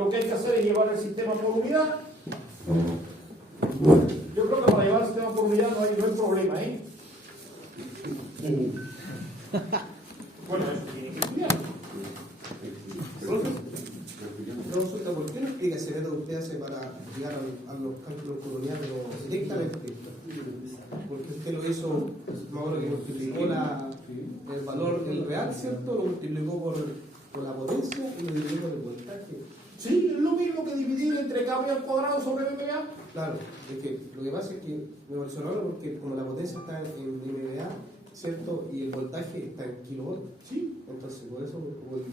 lo que hay que hacer es llevar el sistema por unidad. Yo creo que para llevar el sistema por unidad no hay problema, ¿eh? Bueno, eso tiene que estudiar. Consulta, ¿por qué no explica ese método que usted hace para llegar a los cálculos coloniales directamente? Porque usted lo hizo, me acuerdo que multiplicó el valor del real, ¿cierto? Lo multiplicó por la potencia y lo dividió por el voltaje. Sí, es lo mismo que dividir entre KB al cuadrado sobre MVA. Claro, es que lo que pasa es que me pareció raro porque como la potencia está en MVA, ¿cierto? Y el voltaje está en kilovolts. Sí. Entonces, por eso,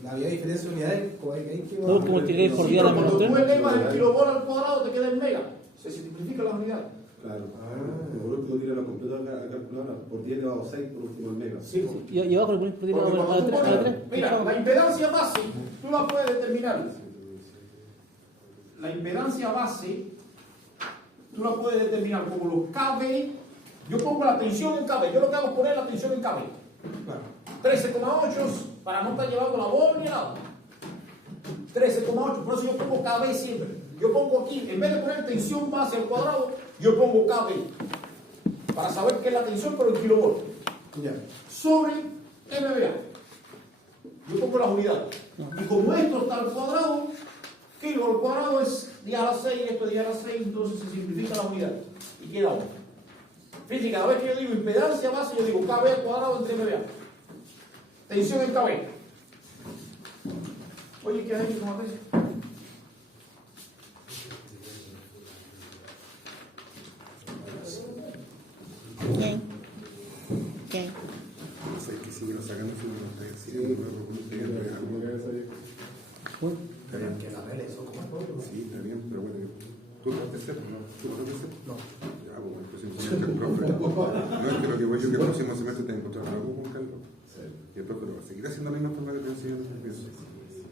había diferencia de unidades, hay que... No, como multiplicar por día la Cuando menos tú 3. elevas el kilovolt al cuadrado te queda en mega. Se simplifica la unidad. Claro. Por último, tira la computadora a calculadora por 10 elevado a 6 por último el mega. Sí. Y abajo le pones por día Porque a cuando tú la pones- 3. mira, la impedancia base, tú la puedes determinar. La impedancia base, tú la puedes determinar como los KB. Yo pongo la tensión en KB. Yo lo que hago es poner la tensión en KB. Claro. 13,8 para no estar llevando la bola ni el agua. 13,8, por eso yo pongo KB siempre. Yo pongo aquí, en vez de poner tensión base al cuadrado, yo pongo KB. Para saber qué es la tensión, pero en kilovolt. Ya. Sobre MVA. Yo pongo las unidades. Y como esto está al cuadrado, kilo al cuadrado es 10 a la 6, esto es 10 a la 6, entonces se simplifica la unidad. Y queda 1. Fíjense, cada vez que yo digo impedancia base, yo digo KB al cuadrado entre MVA. Tensión en KB. Oye, ¿qué has hecho con la tesis? Bien. Bien. Sé que si lo sacamos, si no lo estoy haciendo, Que la regla son como todo. sí, está bien, pero bueno, ¿tú lo vas a hacer? ¿Tú lo vas a hacer? No. Ya, pues bueno, el próximo semestre, profe. No, es que lo que voy yo que el próximo semestre te encontrar algo con Carlos. Y el profe lo va a seguir haciendo la misma forma que te enseñan en el pienso.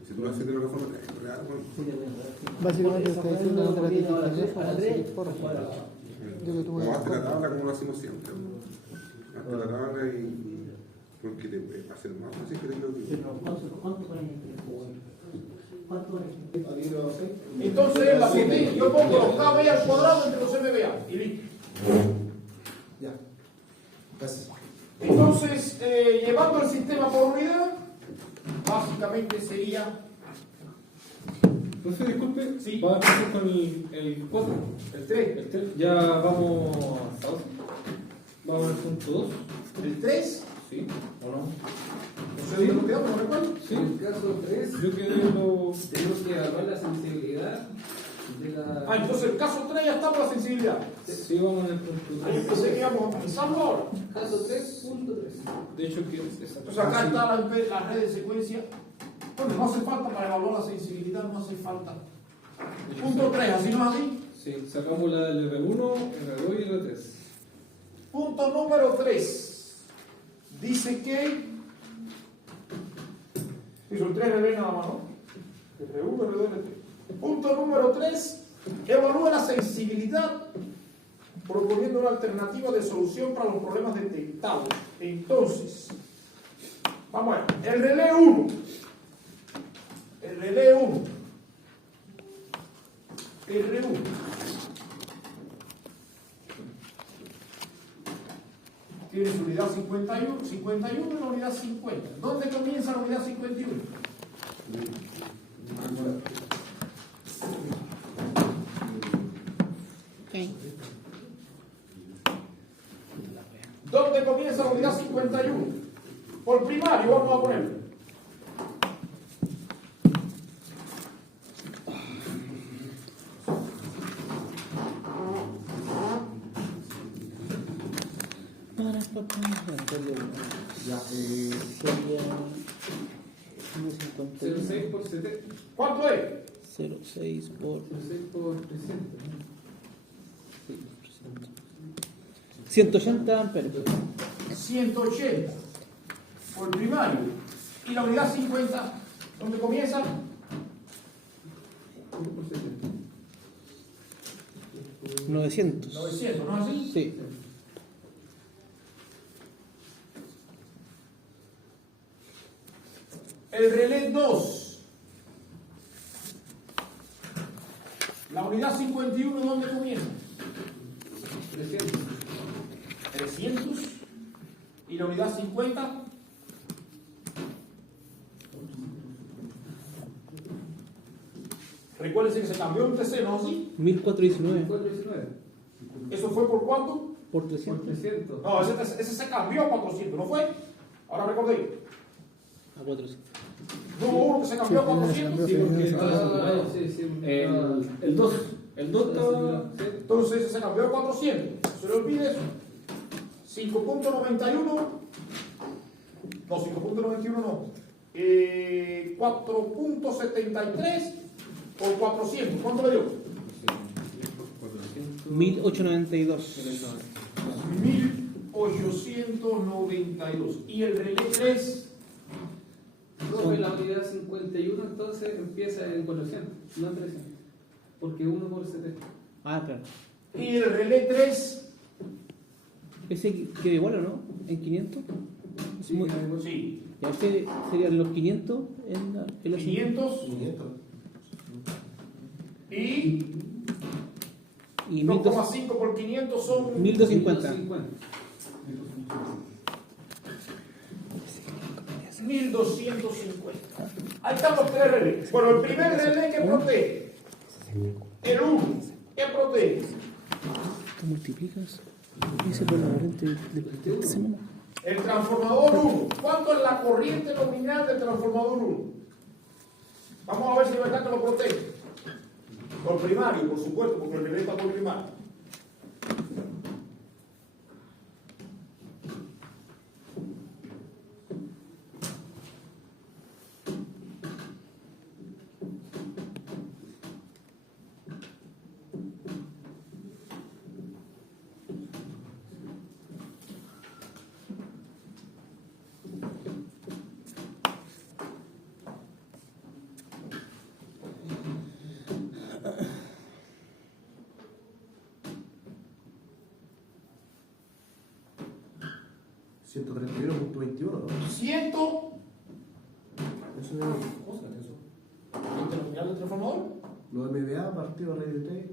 Si tú lo haces de la forma, te hay algo. Básicamente está diciendo que la teléfono por Como hazte la tabla como lo hacemos siempre. Hazte la tabla y porque te va a hacer más fácil que te lo digo. Entonces, la potencia, yo pongo los KB al cuadrado entre los MVA. Y listo. Ya. Gracias. Entonces, llevando el sistema por unidad, básicamente sería. Profe, disculpe, Sí. va a pasar con el 4. El 3. El 3. Ya vamos hasta 12. Vamos al punto 2. El 3. ¿Sí? ¿O no? ¿Se dio lo que damos, no recuerdo? Sí. En el caso 3, Yo quedé lo... tenemos que evaluar la sensibilidad de la... Ah, entonces el caso 3 ya está por la sensibilidad. Sí, vamos en el punto Ah, yo 3. pensé que íbamos a pensarlo ahora. Caso 3.3. De hecho, que es exacto. Entonces acá está la red de secuencia. Bueno, no hace falta para evaluar la sensibilidad, no hace falta. Punto 3, ¿así no es así? Sí, sacamos la del R1, R2 y R3. Punto número 3. Dice que. Y son 3 R nada más, ¿no? R1, R2, R3. Punto número 3. Evalúa la sensibilidad proponiendo una alternativa de solución para los problemas detectados. Entonces, vamos a ver. El relé 1. El relé 1. R1. Tiene su unidad 51 y la unidad 50. ¿Dónde comienza la unidad 51? Okay. ¿Dónde comienza la unidad 51? Por primario, vamos a ponerlo. Ya, sería 1.50. 0.6 por 7. ¿Cuánto es? 0.6 por 0.6 por 300. sí, 180 amperes. 180 por primario. ¿Y la unidad 50? ¿Dónde comienza? 1 por 70. 900. 900, ¿no es así? Sí. El relé 2. La unidad 51, ¿dónde comienza? 300. 300. Y la unidad 50. Recuérdense que se cambió un TC, ¿no? ¿Sí? 1419 419. ¿Eso fue por cuánto? por Por 300 300. No, ese se cambió a 400, ¿no fue? Ahora recordé. a 400. No hubo uno que se cambió a 400. Sí, porque el 2. El 2 está. Entonces ese se cambió a 400. No se le olvide eso. 5.91. No, 5.91 no. 4.73 por 400. ¿Cuánto le dio? 1892. 1892. Y el relé 3. Profe, la unidad 51 entonces empieza en 400, no en 300. Porque 1 por 70. Ah, claro. Y el relé 3. ¿Ese queda igual o no? ¿En 500? Es muy- Sí. Ya este serían los 500 en la 500. 500. Y y 2,5 por 500 son 1250. 1250. Ahí están los tres relés. Bueno, el primer relé que protege. El 1. ¿Qué protege? ¿Tú multiplicas ese por la corriente de esta semana? El transformador 1. ¿Cuánto es la corriente nominal del transformador 1? Vamos a ver si es verdad que lo protege. Por primario, por supuesto, porque el relé está por primario. ¿131.21? 100. Eso es cosa, eso. ¿Corriente nominal del transformador? Lo MBA partido a raíz de 3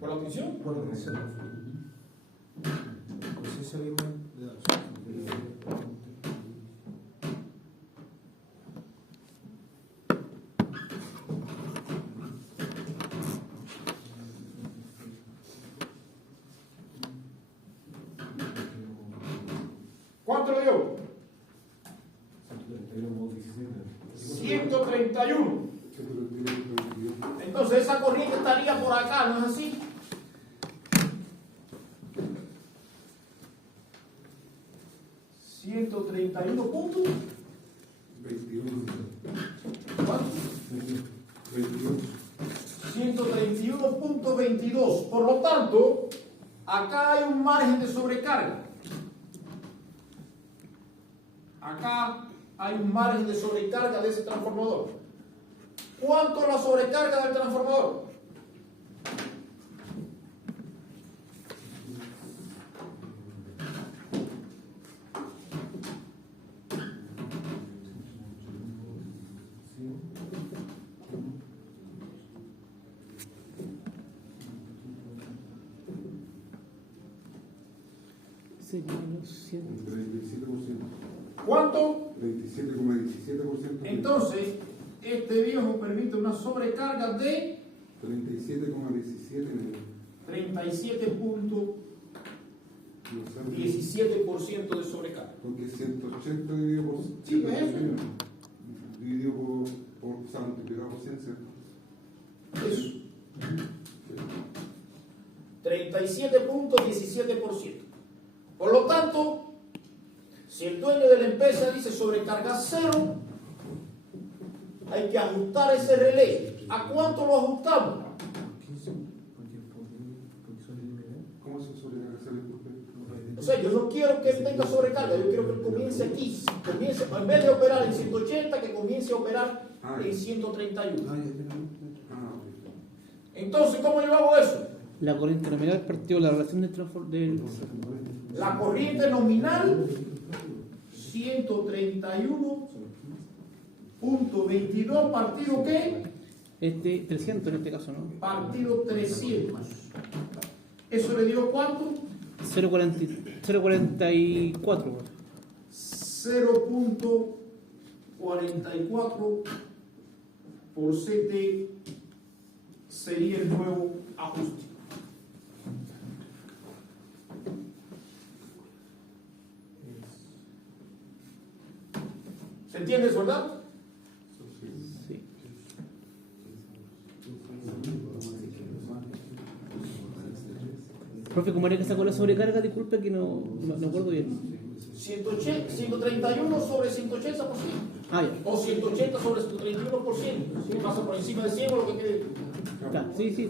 ¿Por la tensión? por la tercera. Pues esa misma de la- ¿Cuánto le dio? 131. Entonces esa corriente estaría por acá, ¿no es así? ¿131 puntos? 21. ¿Cuánto? 22. 131.22. Por lo tanto, acá hay un margen de sobrecarga. Acá hay un margen de sobrecarga de ese transformador. ¿Cuánto es la sobrecarga del transformador? Serían los 100. 37%. ¿Cuánto? 27,17%. Entonces, este viejo permite una sobrecarga de 37,17 en el. 37.17% de sobrecarga. Porque 180 dividido por. Sí, pues eso. Dividido por multiplicado por 100, ¿cierto? Eso. 37.17%. Por lo tanto, si el dueño de la empresa dice sobrecarga 0, hay que ajustar ese relé. ¿A cuánto lo ajustamos? ¿Cómo se sobrecarga ese disculpe? O sea, yo no quiero que él tenga sobrecarga, yo quiero que él comience aquí. Comience, en vez de operar en 180, que comience a operar en 131. Ah, ok. Entonces, ¿cómo yo hago eso? La corriente nominal partió la relación del transformador. La corriente nominal 131.22 partido ¿qué? 300 en este caso, ¿no? Partido 300. ¿Eso le dio cuánto? 0,44. 0.44 por 7 sería el nuevo ajuste. ¿Se entiende eso, verdad? Sí. Profe, ¿cómo haría que sacó la sobrecarga? Disculpe que no acuerdo bien. 131 sobre 180%. Ah, ya. O 180 sobre 131%. Si pasa por encima de 100 o lo que quede. Claro, sí.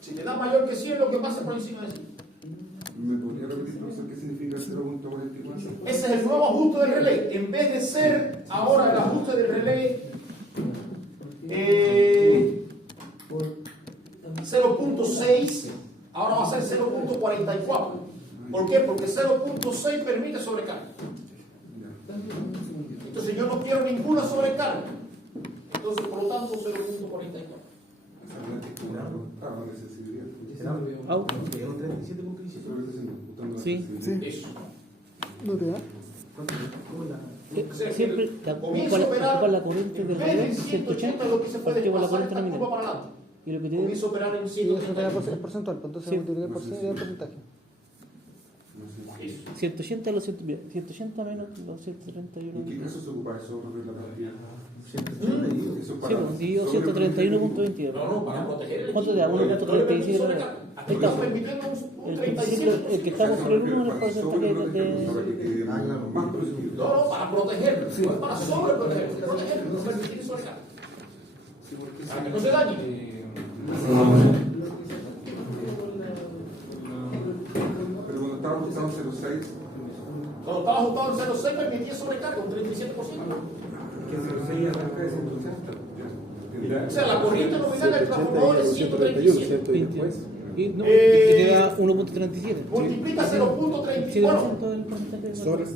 Si te da mayor que 100, lo que pasa por encima de 100. ¿Me podría repetir, profesor, qué significa 0.44? Ese es el nuevo ajuste del relé. En vez de ser ahora el ajuste del relé 0.6, ahora va a ser 0.44. ¿Por qué? Porque 0.6 permite sobrecarga. Entonces yo no quiero ninguna sobrecarga. Entonces, por lo tanto, 0.44. No necesitaría. Au. Sí. Eso. ¿No te da? Siempre Comienza a operar con la corriente en del vez de relé 180 lo que se puede partió con la pasar corriente esta curva nominal. para adelante. Y lo que te Comienza a operar en Y eso te da 180. el porcentual, pues entonces Sí. multiplicar por 100 y da el porcentaje. 180 los 180 menos los 131. ¿En qué caso se ocupa eso sobre la partida? Eso Sí, para pues, dividido 131.22. No, para proteger el ¿Cuánto te da? equipo. 1.37. Aquí Ahí está. estamos permitiendo un El 37%. que estamos sobre el 1 es el Para porcentaje sobreproteger, de... para que quede más protegido. No, para protegerlo. No es para sobreprotegerlo. Protegerlo, no permitir sobrecarga. Para que no se dañe. Pero cuando estaba ajustado en 0.6, Cuando estaba ajustado en 0.6 permitía sobrecarga, un 37%. que 0.6 arranca de 180. O sea, la corriente nominal del transformador es 137. Y no, que te da 1.37. Multiplica 0.30. 7% Bueno, del porcentaje.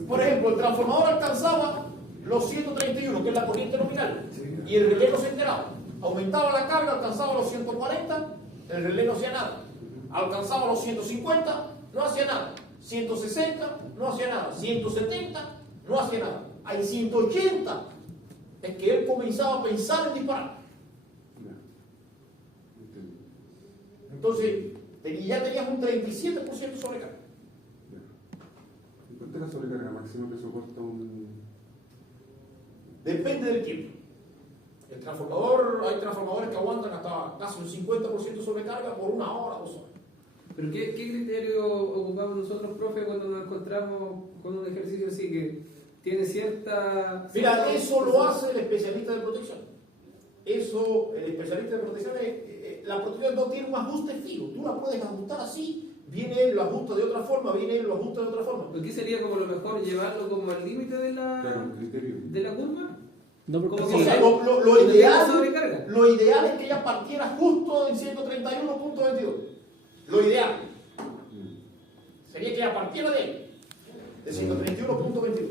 por ejemplo, el transformador alcanzaba los 131, que es la corriente nominal, y el relé no se enteraba. Aumentaba la carga, alcanzaba los 140, el relé no hacía nada. Alcanzaba los 150, no hacía nada. 160, no hacía nada. 170, no hacía nada. Hay 180, es que él comenzaba a pensar en disparar. Entonces, ya tenías un 37% sobrecarga. ¿Y cuánto es la sobrecarga máxima que soporta un...? Depende del tiempo. El transformador, hay transformadores que aguantan hasta casi un 50% sobrecarga por 1 hora, 2 horas. ¿Pero qué criterio ocupamos nosotros, profe, cuando nos encontramos con un ejercicio así que tiene cierta... Mira, eso lo hace el especialista de protección. Eso, el especialista de protección, la protección no tiene un ajuste fijo. Tú la puedes ajustar así, viene él, lo ajusta de otra forma, viene él, lo ajusta de otra forma. ¿Aquí sería como lo mejor llevarlo como al límite de Claro, un criterio. la curva? No, porque Como O sí. sea, no sobrecarga. lo ideal es que ella partiera justo en 131.22. Lo ideal sería que ella partiera de ahí, de 131.22.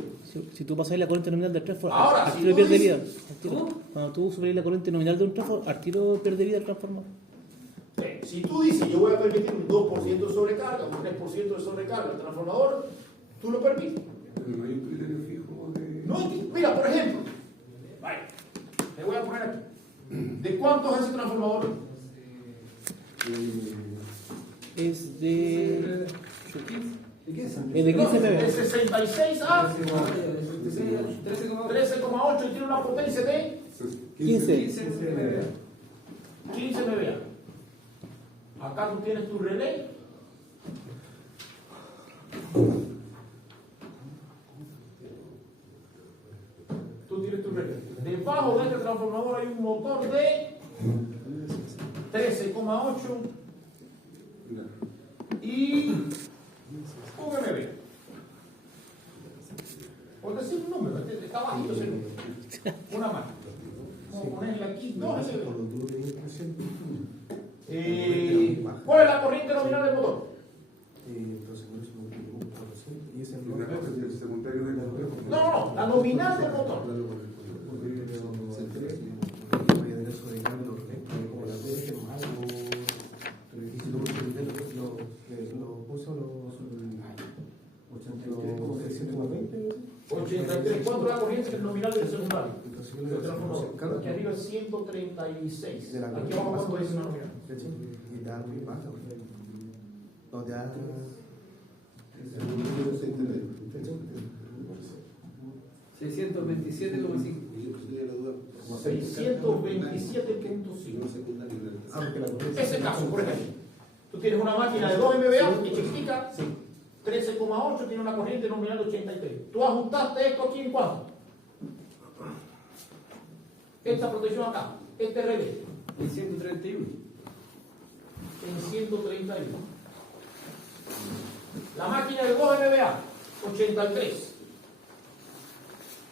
Si tú pasas la corriente nominal del transformador, Ahora, al si tiro tú pierde dices- vida. Al tiro. ¿Cómo? Cuando tú superas la corriente nominal de un transformador, al tiro pierde vida el transformador. Si tú dices, yo voy a permitir un 2% de sobrecarga, un 3% de sobrecarga al transformador, tú lo permites. Pero no hay un criterio fijo de... No, mira, por ejemplo, vaya, te voy a poner aquí. ¿De cuánto es ese transformador? Es de... Es de No, 15 de PB. 66 a 13,8. 13,8 y tiene una potencia de 15. 15 MVA. Acá tú tienes tu relé. Tú tienes tu relé. Debajo de este transformador hay un motor de 13,8 y un MVA. Por decir un número, está bajito ese número. Una más. Vamos a ponerle aquí 2 MVA. ¿Cuál es la corriente nominal del motor? El secundario del motor. No, la nominal del motor. nominal del secundario. Entonces, yo Del le digo, transformador. Aquí arriba es 136. De la Aquí abajo cuánto es una nominal. y te da muy baja. No te da. 627,5. 627.5. Ah, porque la corriente. Ese caso, por ejemplo, tú tienes una máquina de 2 MVA que chiquitica, 13,8, tiene una corriente nominal de 83. Tú ajustaste esto aquí en cuánto? Esta protección acá, este relé, En 131. en 131. La máquina de 2 MVA, 83.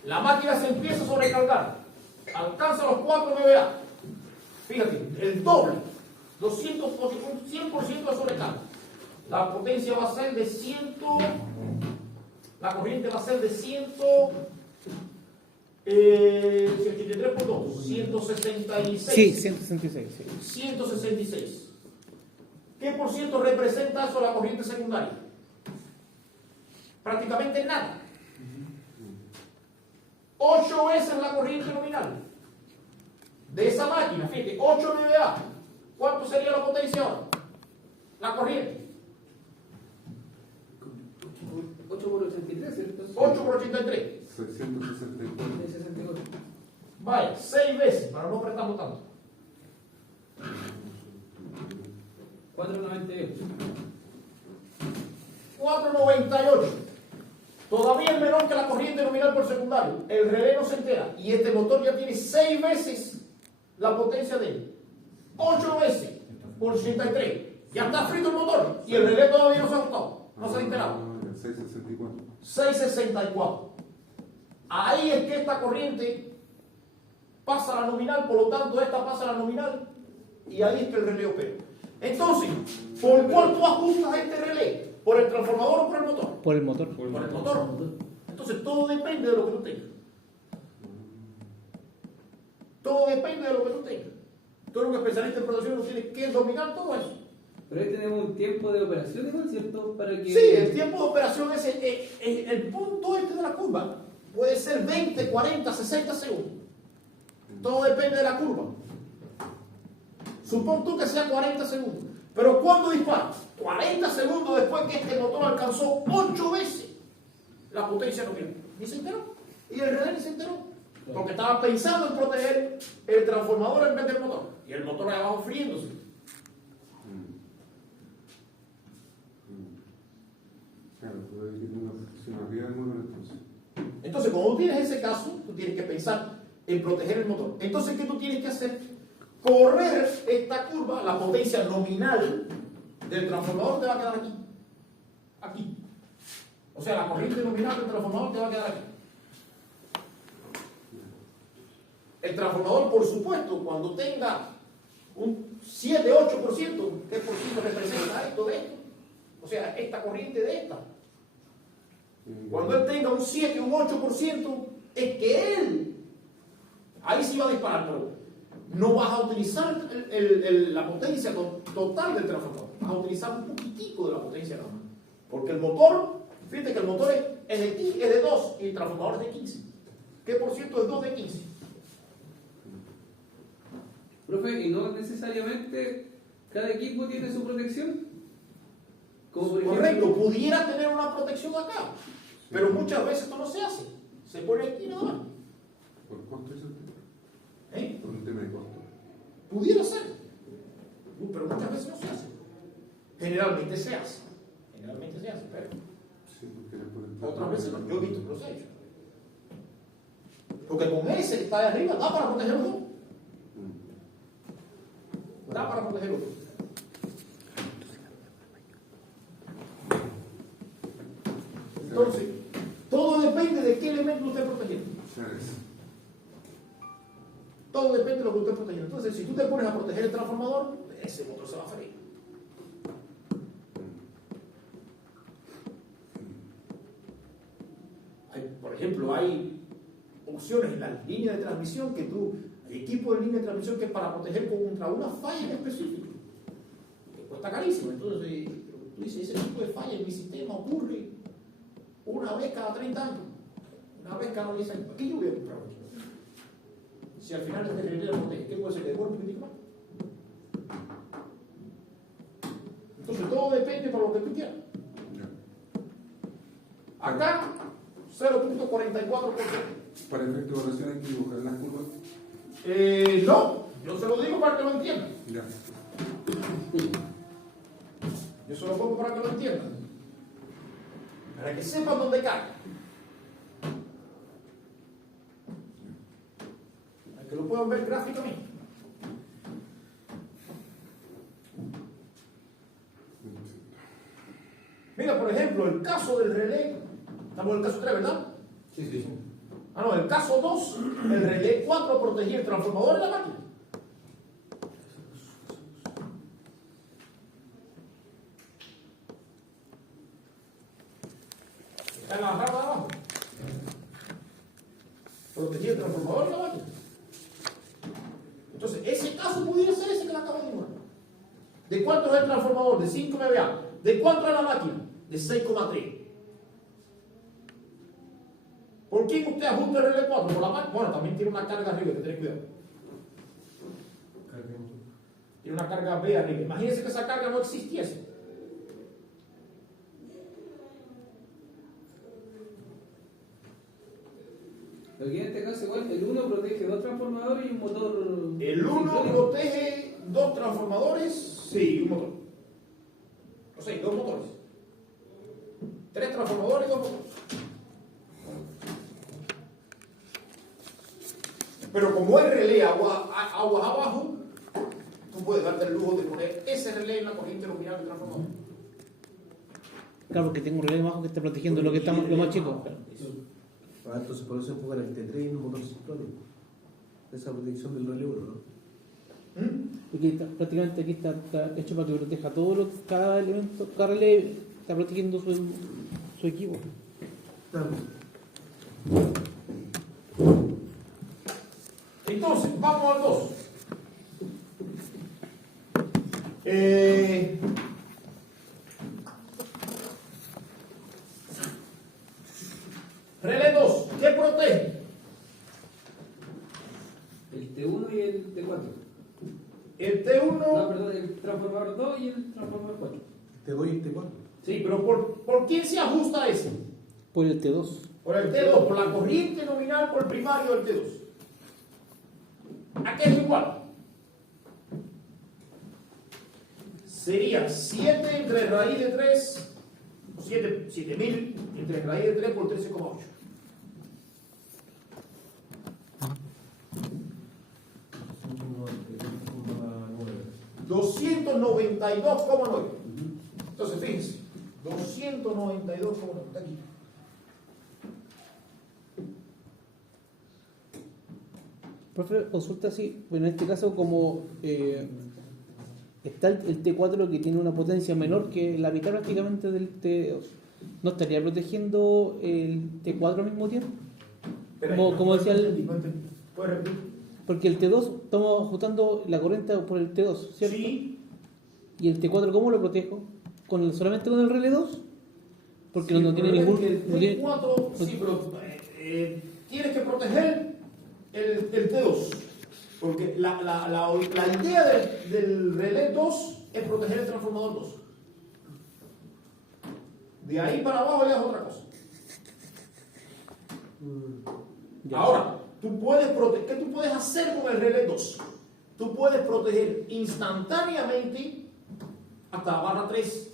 La máquina se empieza a sobrecargar, alcanza los 4 MVA. Fíjate, el doble, 100% de sobrecarga. La potencia va a ser de 100, la corriente va a ser de 183 por 2, 166. Sí, 166. Sí. 166. ¿Qué por ciento representa eso la corriente secundaria? Prácticamente nada. 8 veces la corriente nominal de esa máquina. Fíjate, 8 MVA. ¿Cuánto sería la potencia ahora? La corriente. 8 por 83, ¿cierto? 8 por 83. 664. 64. Vaya, 6 veces, para no apretarlo tanto. 498. 498. Todavía es menor que la corriente nominal por secundario. El relé no se entera. Y este motor ya tiene 6 veces la potencia de él. 8 veces por 83. Ya está frito el motor. Y el relé todavía no se ha ajustado. No se ha enterado. 664. 664. Ahí es que esta corriente pasa a la nominal, por lo tanto esta pasa a la nominal y ahí es que el relé opera. Entonces, ¿por cuál tú ajustas este relé? ¿Por el transformador o por el motor? Por el motor. Por el motor. Entonces todo depende de lo que tú tengas. Todo depende de lo que tú tengas. Tú eres un especialista en producción, no tienes que dominar todo eso. Pero ahí tenemos un tiempo de operación, igual, ¿cierto? Para que... Sí, el tiempo de operación es el punto este de la curva. Puede ser 20, 40, 60 segundos. Todo depende de la curva. Supón tú que sea 40 segundos. Pero ¿cuándo dispara? 40 segundos después que este motor alcanzó 8 veces la potencia nominal. Ni se enteró. Y el relé ni se enteró. Porque estaba pensando en proteger el transformador en vez del motor. Y el motor ahí abajo friéndose. Claro, puede ir una funcionalidad del motor entonces. Entonces, cuando tú tienes ese caso, tú tienes que pensar en proteger el motor. Entonces, ¿qué tú tienes que hacer? Correr esta curva, la potencia nominal del transformador te va a quedar aquí. Aquí. O sea, la corriente nominal del transformador te va a quedar aquí. El transformador, por supuesto, cuando tenga un 7-8%, ¿qué por ciento representa esto de esto? O sea, esta corriente de esta. Cuando él tenga un 7, un 8%, es que él, ahí sí va a disparar, pero no vas a utilizar la potencia total del transformador. Vas a utilizar un poquitico de la potencia normal. Porque el motor, fíjate que el motor es de 2 y el transformador es de 15. ¿Qué por ciento es 2 de 15? Profe, ¿y no necesariamente cada equipo tiene su protección? Como por ejemplo, Correcto, pudiera tener una protección acá, pero muchas veces esto no se hace. Se pone aquí nada más. ¿Por costo es el tema? ¿Eh? Por un tema de costo. Pudiera ser, pero muchas veces no se hace. Generalmente se hace. Generalmente se hace, pero Sí, porque era por el otras veces no. Yo he visto que no se ha hecho. Porque con ese que está ahí arriba da para proteger los dos. Da para proteger los dos. Entonces, todo depende de qué elemento usted esté protegiendo. Todo depende de lo que usted esté protegiendo. Entonces, si tú te pones a proteger el transformador, ese motor se va a freír. Por ejemplo, hay opciones en la línea de transmisión que hay equipo de línea de transmisión que es para proteger contra una falla en específico, que cuesta carísimo. Entonces, tú dices, ese tipo de falla en mi sistema ocurre una vez cada 30 años, una vez cada 10 años. ¿Por qué yo voy a comprar? si al final este relé la protege, ¿qué puede ser? ¿De golpe un más? Entonces todo depende por lo que tú quieras. Acá, 0.44%. Para efecto de evaluación hay que dibujar las curvas. No, yo se lo digo para que lo entiendan. Ya. Yo se lo pongo para que lo entiendan. Para que sepan dónde cae. Para que lo puedan ver gráficamente. Mira, por ejemplo, el caso del relé. Estamos en el caso 3, ¿verdad? Sí, sí. Ah, no, el caso 2, el relé 4 protegía el transformador de la máquina. Está en la barra de abajo. Protegía el transformador de la máquina. Entonces, ese caso pudiera ser ese que le acabo de dibujar. ¿De cuánto es el transformador? De 5 MVA. ¿De cuánto es la máquina? De 6,3. ¿Por quién usted ajusta el relé 4? ¿Por la máquina? Bueno, también tiene una carga arriba, hay que tener cuidado. Tiene una carga B arriba. Imagínense que esa carga no existiese. Aquí en este caso igual, el 1 protege 2 transformadores y un motor. El 1 sincrónico. protege 2 transformadores, sí, un motor. O sea, 2 motores. 3 transformadores y 2 motores. Pero como es relé aguas abajo, tú puedes darte el lujo de poner ese relé en la corriente nominal del transformador. Claro, porque tengo un relé bajo que está protegiendo lo que estamos, lo más chico. Ah, entonces por eso enfocan el T3 en un motor sincrónico. Esa protección del relé 1, ¿no? Porque prácticamente aquí está hecho para que proteja todo cada elemento, cada relé está protegiendo su equipo. Claro. Entonces, vamos al 2. Relé 2, ¿qué protege? El T1 y el T4. El T1. No, perdón, el transformador 2 y el transformador 4. T2 y T4. Sí, pero ¿por quién se ajusta ese? Por el T2. Por el T2, por la corriente nominal, por el primario del T2. ¿A qué es igual? Sería 7 entre raíz de 3, 7000 entre raíz de 3 por 13,8. $292,9. Entonces, fíjense, 292,9 está aquí. Profe, consulta así, bueno, en este caso como está el T4 que tiene una potencia menor que la mitad prácticamente del T2, ¿no estaría protegiendo el T4 al mismo tiempo? Como decía el... ¿Puedes repetir? Porque el T2, estamos ajustando la corriente por el T2, ¿cierto? Sí. ¿Y el T4 cómo lo protejo? ¿Solamente con el relé 2? Porque Sí, no tiene el ningún... T4, sí, pero tienes que proteger el T2. Porque la idea del relé 2 es proteger el transformador 2. De ahí para abajo ya es otra cosa. Ya. Ahora, ¿qué tú puedes hacer con el relé 2? Tú puedes proteger instantáneamente hasta la barra 3.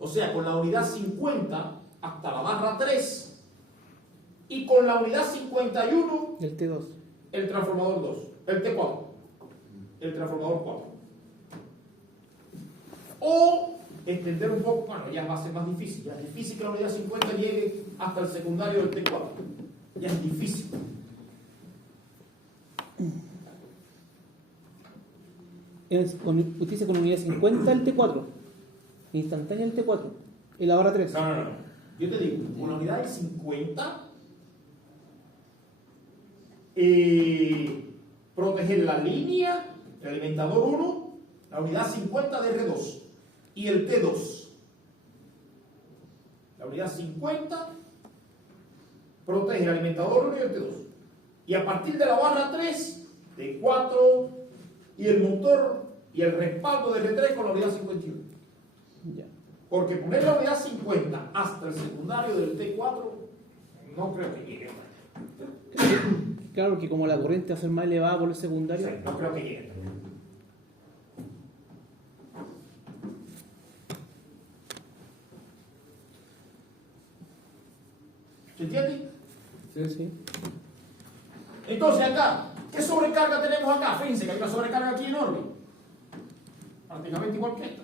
O sea, con la unidad 50 hasta la barra 3 y con la unidad 51 El T2. el transformador 2, el T4, el transformador 4. O extender un poco, bueno, ya va a ser más difícil, ya es difícil que la unidad 50 llegue hasta el secundario del T4. Ya es difícil. Utiliza con unidad 50 el T4, instantánea el T4, y la barra 3. No. Yo te digo, con la unidad de 50, proteger la línea, el alimentador 1, la unidad 50 de R2 y el T2. La unidad 50 protege el alimentador 1 y el T2. Y a partir de la barra 3, T4 y el motor y el respaldo de R3 con la unidad 51. Ya. Porque poner la unidad 50 hasta el secundario del T4 no creo que llegue. Claro que como la corriente va a ser más elevada por el secundario. Sí, no creo que llegue. ¿Se entiende? Sí, sí. Entonces acá, ¿qué sobrecarga tenemos acá? Fíjense que hay una sobrecarga aquí enorme. Prácticamente igual que esta.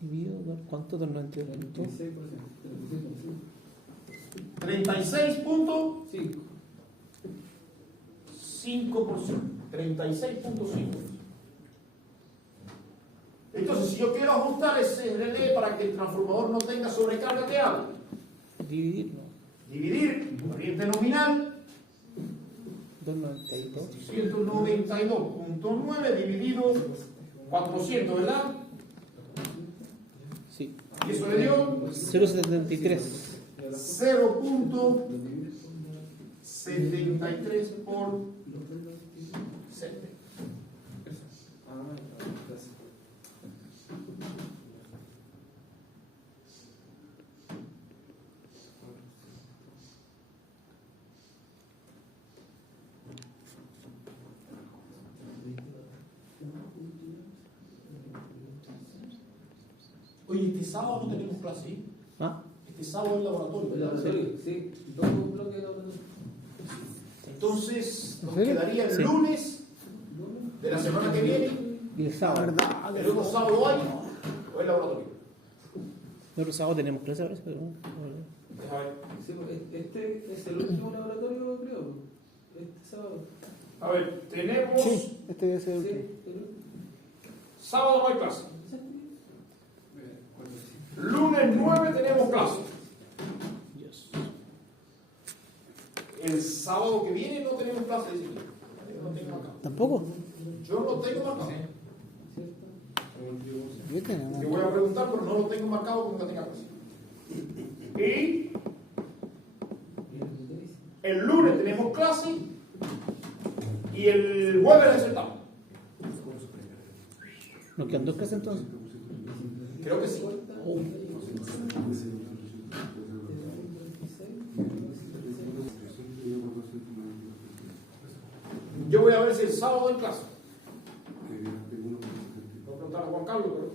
Dividido por ¿cuánto del 92? 36.5%. 6%. 36.5%. Entonces, si yo quiero ajustar ese relé para que el transformador no tenga sobrecarga, ¿qué hago? Dividirlo. Dividir corriente nominal 292. 192.9 dividido 400, ¿verdad? Sí. Y eso le dio 0,73. 0.73 por 7. Oye, este sábado no tenemos clase, ¿eh? ¿Ah? Este sábado es laboratorio. El ¿verdad? laboratorio, sí. 2 bloques de laboratorio. Entonces, nos ¿En serio? quedaría el Sí. lunes de la semana que viene. Y el sábado. ¿El otro sábado hay o es laboratorio? El otro sábado tenemos clase ahora. Deja ver. Sí, pues, este es el último laboratorio, creo. Este sábado. A ver, tenemos. Sí, este debe ser el Sí, último. Sábado no hay clase. Lunes 9 tenemos clase. El sábado que viene no tenemos clase de disciplina. Yo no tengo marcado. ¿Tampoco? Yo no tengo marcado. Yo tengo. Te voy a preguntar, pero no lo tengo marcado porque no tenga clase. Y el lunes tenemos clase y el jueves es el certamen. ¿Nos quedan 2 clases entonces? Creo que sí. Yo voy a ver si el sábado hay clase. Voy a preguntar a Juan Carlos, pero.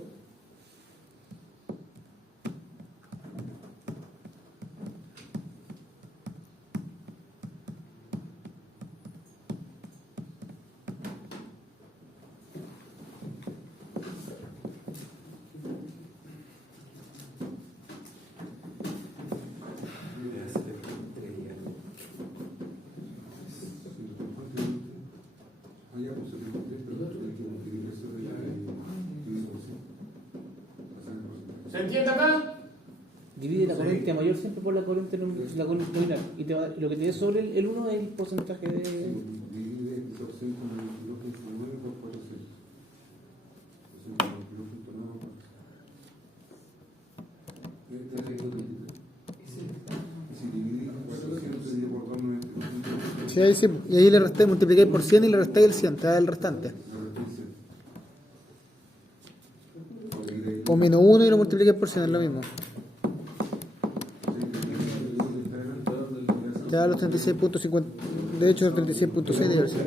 ¿Se entiende acá? Divide la corriente mayor siempre por la corriente nominal. Y te va, lo que te dé sobre el 1 es el porcentaje de. Sí, ahí sí. Y ahí le resté, multipliqué por 100 y le resté el 100, te da el restante. O menos 1 y lo multipliqué por 100, es lo mismo. Te da los 36.50. De hecho, el 36.6 debe haber sido.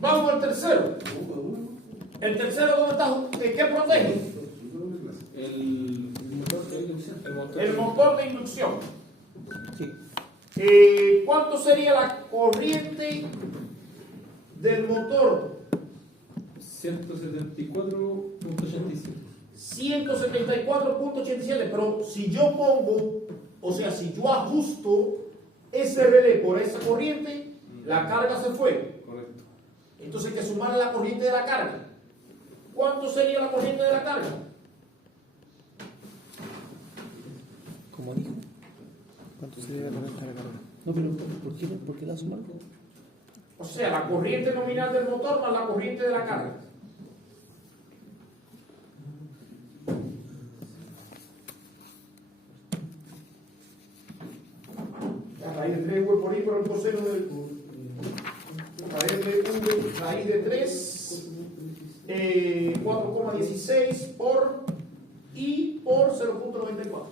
Vamos al tercero. ¿El tercero dónde está? ¿Qué protege? El motor de inducción. El motor de inducción. Sí. ¿Cuánto sería la corriente del motor 174.87. 174.87, pero si yo pongo, o sea, si yo ajusto ese relé por esa corriente, la carga se fue. Correcto. Entonces hay que sumar la corriente de la carga. ¿Cuánto sería la corriente de la carga? Como dijo. ¿Cuánto sería la corriente de la carga? No, pero ¿por qué la suman? O sea, la corriente nominal del motor más la corriente de la carga. La raíz de 3 por ahí por el coseno del... Raíz de 3, 4,16 por I por 0.94.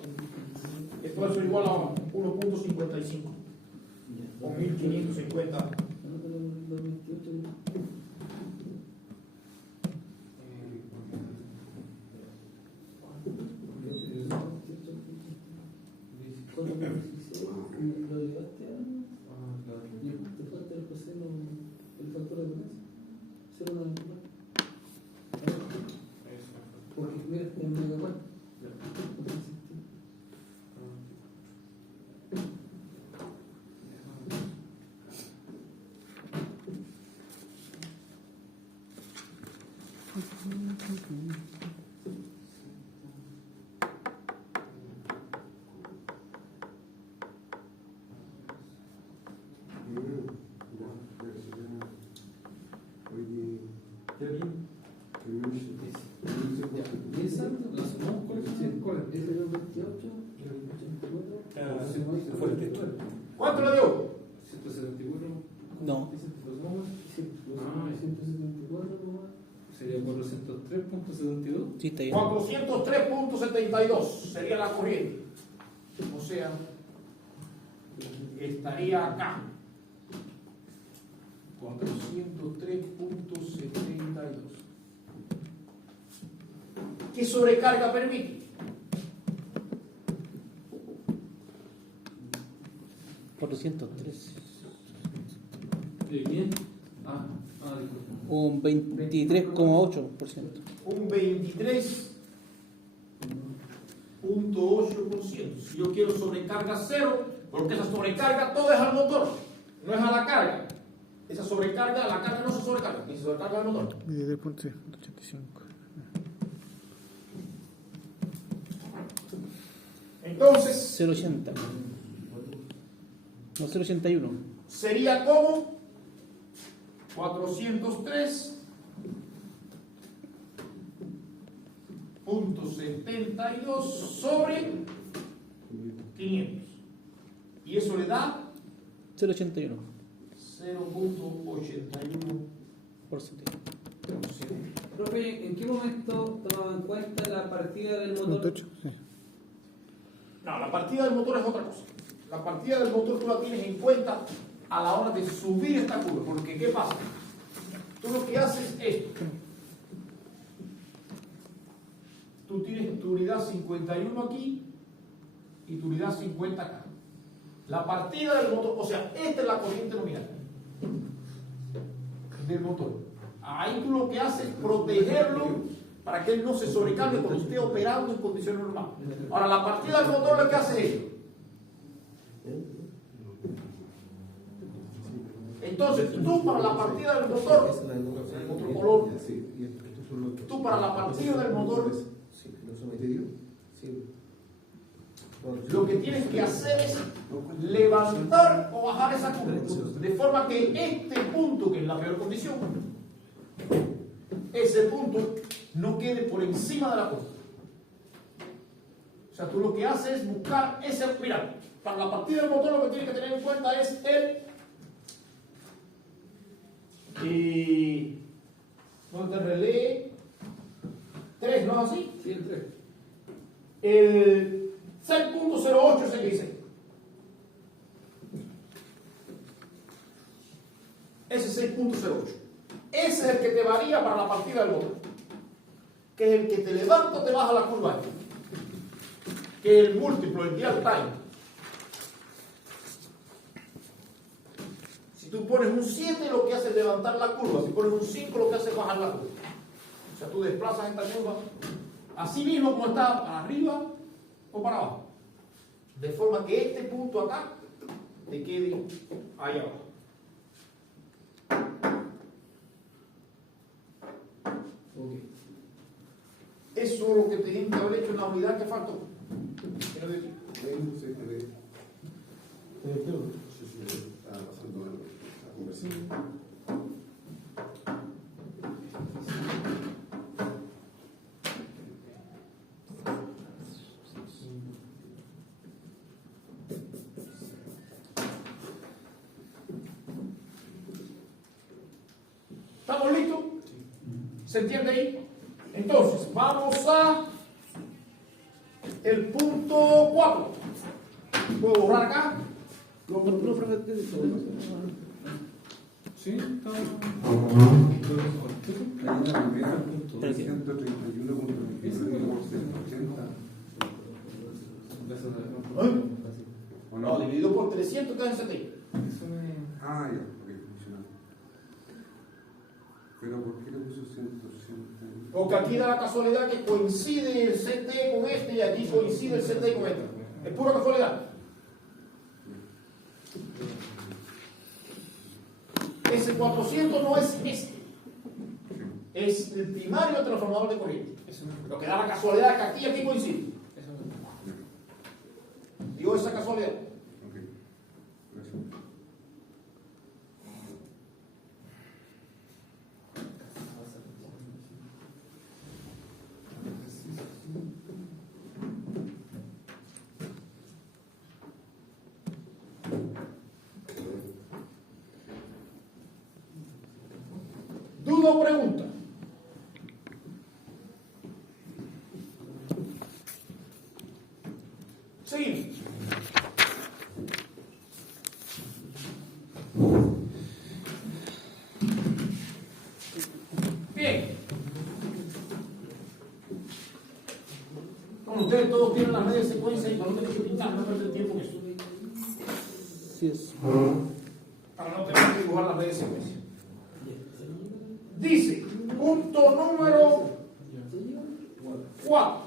Esto es igual a 1.55 o 1550. ¿Cuánto le dio? 174. No. Sería 403.72. Sí, está bien. 403.72 sería la corriente. O sea, estaría acá. 403.72. ¿Qué sobrecarga permite? 403. ¿Bien? Disculpa. Un 23,8%. Un 23.8%. Si yo quiero sobrecarga cero, porque esa sobrecarga todo es al motor, no es a la carga. Esa sobrecarga, la carga no se sobrecarga, ni se sobrecarga al motor. 23.85. Entonces, 0,80. No, 0,81. sería como 403.72 sobre 500. Y eso le da 0,81. 0.81%. Profe, ¿en qué momento tomaba en cuenta la partida del motor? 0.8, sí. No, la partida del motor es otra cosa. La partida del motor tú la tienes en cuenta a la hora de subir esta curva. Porque, ¿qué pasa? Tú lo que haces es esto. Tú tienes tu unidad 51 aquí y tu unidad 50 acá. La partida del motor, o sea, esta es la corriente nominal del motor. Ahí tú lo que haces es protegerlo para que él no se sobrecargue cuando esté operando en condiciones normales. Ahora, la partida del motor lo que hace es esto. Entonces, tú para la partida del motor, otro color, tú para la partida del motor, lo que tienes que hacer es levantar o bajar esa curva, de forma que este punto, que es la peor condición, ese punto no quede por encima de la curva. O sea, tú lo que haces es buscar ese, mira, para la partida del motor lo que tienes que tener en cuenta es ¿dónde te relé? 3, ¿no es así? Sí, el 3. El 6.08 es el que dice. Ese 6.08. Ese es el que te varía para la partida del motor. Que es el que te levanta o te baja la curva. Que es el múltiplo, el dial time. Si tú pones un 7, lo que hace es levantar la curva. Si pones un 5, lo que hace es bajar la curva. O sea, tú desplazas esta curva así mismo como está, para arriba o para abajo. De forma que este punto acá te quede ahí abajo. Ok. Eso es lo que tenían que haber hecho en la unidad que faltó. ¿Qué nos dice? Estaba pasando algo, la conversación. ¿Estamos listos? ¿Se entiende ahí? Entonces, vamos a el punto 4. ¿Puedo borrar acá? No, profe, Sí, está. Hay una primera, 331.25%. ¿O No, no? dividido por 300 queda en 70. Eso me. Ah, ya, ok, funciona. Pero ¿por qué le puso 180? Porque aquí da la casualidad que coincide el CT con este y aquí coincide el CT con este. Es pura casualidad. Ese 400 no es este. Es el primario transformador de corriente. Lo que da la casualidad que aquí y aquí coincide. Digo esa casualidad. Ok, gracias. ¿Duda o pregunta? Seguimos. Bien. Bueno, ustedes todos tienen las redes de secuencia y para no tener que pintar, no perder tiempo en eso. sí es. Para no tener que dibujar las redes de secuencia. Dice, punto número 4.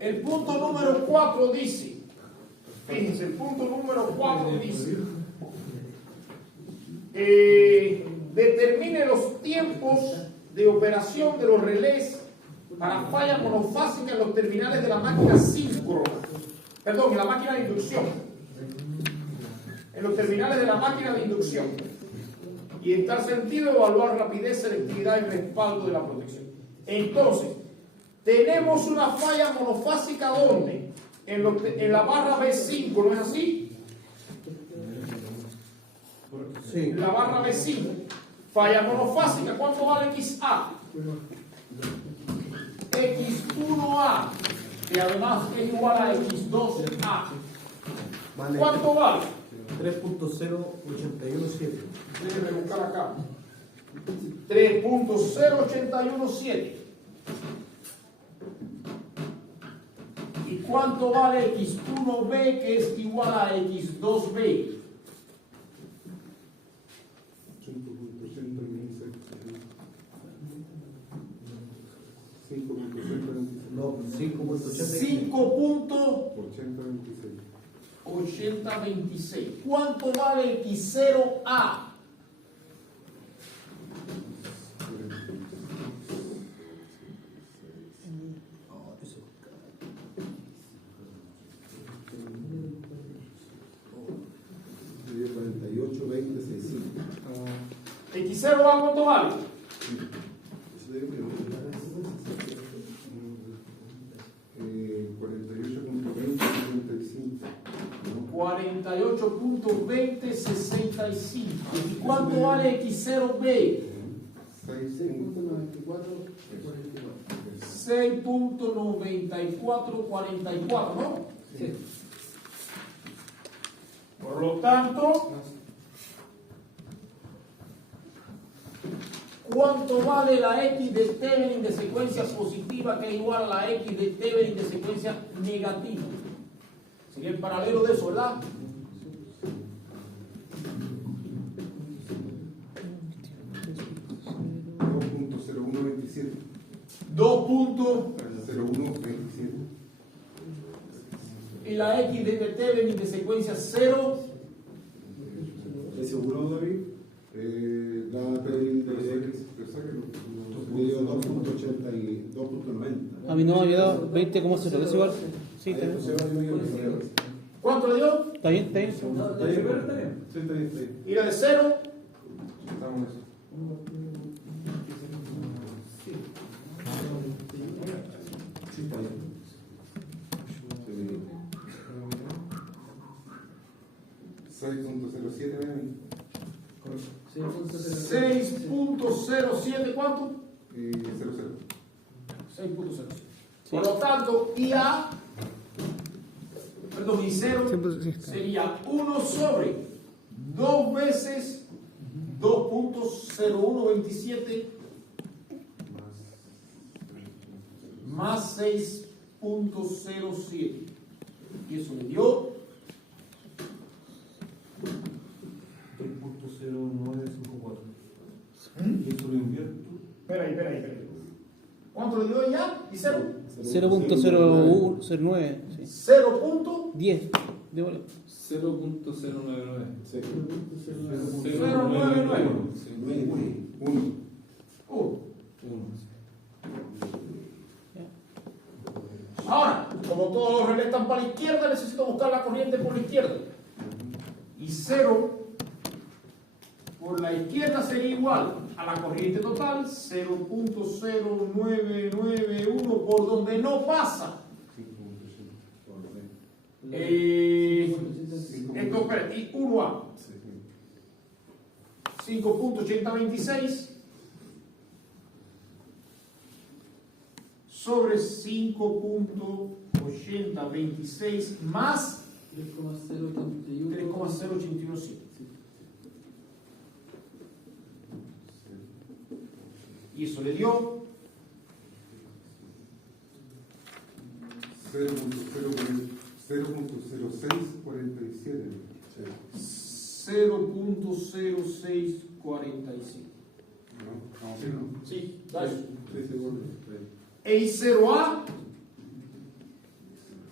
El punto número 4 dice, fíjense, el punto número 4 dice, determine los tiempos de operación de los relés para falla monofásica en los terminales de la máquina síncrona, perdón, en la máquina de inducción, en los terminales de la máquina de inducción, y en tal sentido evaluar rapidez, selectividad y respaldo de la protección. Entonces, tenemos una falla monofásica ¿dónde? En la barra B5, ¿no es así? Sí. La barra B5. Falla monofásica, ¿cuánto vale XA? X1A, que además es igual a X2A. Vale. ¿Cuánto vale? 3.0817. Déjenme buscar acá. 3.0817. ¿Y cuánto vale X1B que es igual a X2B? 5.126. No, 5.86. 5.8026. ¿Cuánto vale X0A? X0A, ¿cuánto vale? 48.2065. ¿Y cuánto vale X0B? 6.9444, ¿no? Sí. Por lo tanto, ¿cuánto vale la X de Thevenin de secuencia positiva que es igual a la X de Thevenin de secuencia negativa? Sería el paralelo de eso, ¿verdad? 0127. y la X de T ven de secuencia 0. ¿Estás seguro, David? La PDI de X me dio 2.80 y 2.90. A mí no me había dado 20,0. ¿Es igual? Sí, está bien. ¿Cuánto le dio? Está bien, está bien. ¿Está bien? Sí, está bien. Y la de 0. Estamos en eso. Sí, está bien. 6.07, ven. 6.07, ¿cuánto? Y 00. 6.07. Por lo tanto, IA, perdón, I0 sería 1 sobre 2 veces 2.0127 más 6.07. Y eso me dio 3.0954. Y eso lo invierto. Espera ahí. ¿Cuánto le dio ya? ¿Y 0? 0.009. Sí. 0.10. 10. Démosle. 0.099. Sí. 0.99. 1. Ahora, como todos los relés están para la izquierda, necesito buscar la corriente por la izquierda. Y 0 por la izquierda sería igual a la corriente total, 0.0991, por donde no pasa. Esto, espera, y 1A. 5.8026 sobre 5.8026 más 3,0817. Y eso le dio 0.0647. 0.0645. ¿No? Vamos bien, ¿no? Sí, dale. Sí, seguro. E I0A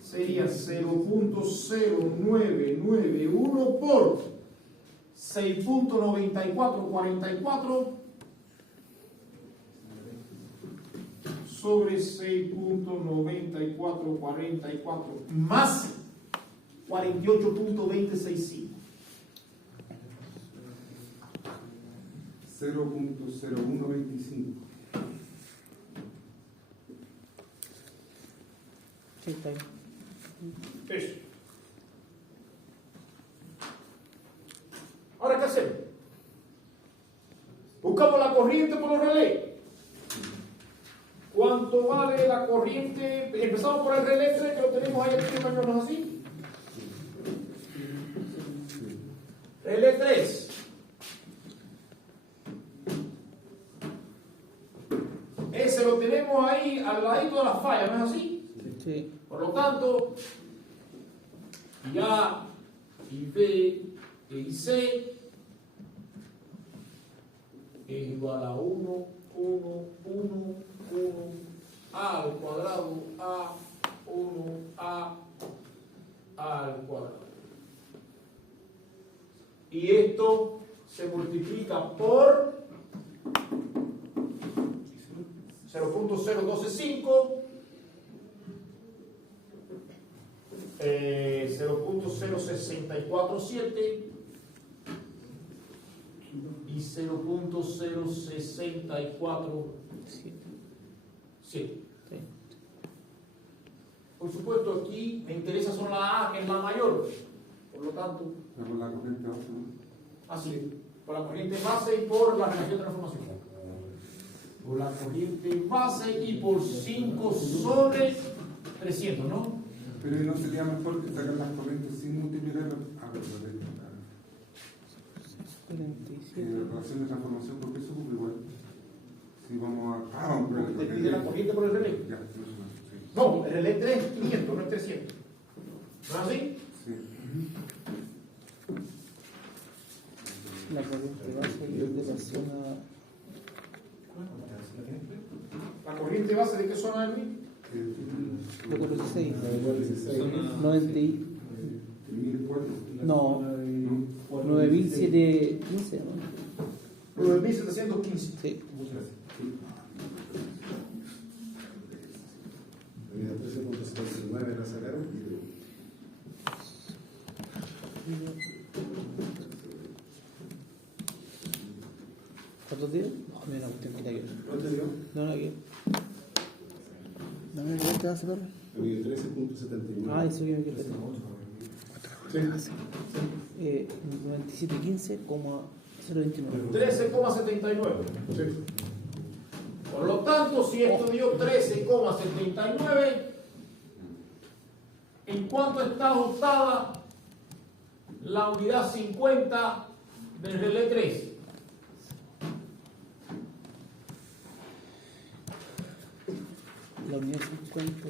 sería 0.0991 por 6.9444 sobre 6.9444 más 48.265. 0.0125. Sí, está bien. Eso. Ahora, ¿qué hacemos? Buscamos la corriente por los relés. ¿Cuánto vale la corriente? Empezamos por el relé 3, que lo tenemos ahí aquí, más o menos así. Relé 3. Ese lo tenemos ahí al ladito de la falla, ¿no es así? Sí. Por lo tanto, y A, y B, y C es igual a 1, 1, 1, 1, A al cuadrado, A, 1, A al cuadrado. Y esto se multiplica por 0.0125, 0.0647 y 0.0647. Por supuesto, aquí me interesa solo la A, que es la mayor. Por lo tanto, Por la corriente base, ¿no? así, por la corriente base y por la relación de transformación. Por la corriente base y por 5 sobre 300, ¿no? Pero no sería mejor que sacar las corrientes sin multiplicar. Relación de transformación, porque eso es igual. Si vamos a. Vamos a Te pide la corriente por el relé. Ya, sí. No, el relé 3 es 500, no es 300. ¿No es así? Sí. La corriente base es de la zona. ¿La corriente base de qué zona es, Luis? Loco, 16. 16. 90 no, 9715, ¿no? 9.715. Sí. Medida 13.79 la sacaron. ¿Cuántos días? No, mira la cuestión que está aquí. ¿Cuál te dio? No, no, aquí. Dame ¿cuál te va a sacar? Medida 13.79. Ah, eso que me quedé. Sí. 9715,029. 13,79. Sí. Por lo tanto, si esto dio 13,79, ¿en cuánto está ajustada la unidad 50 del relé 3? La unidad 50,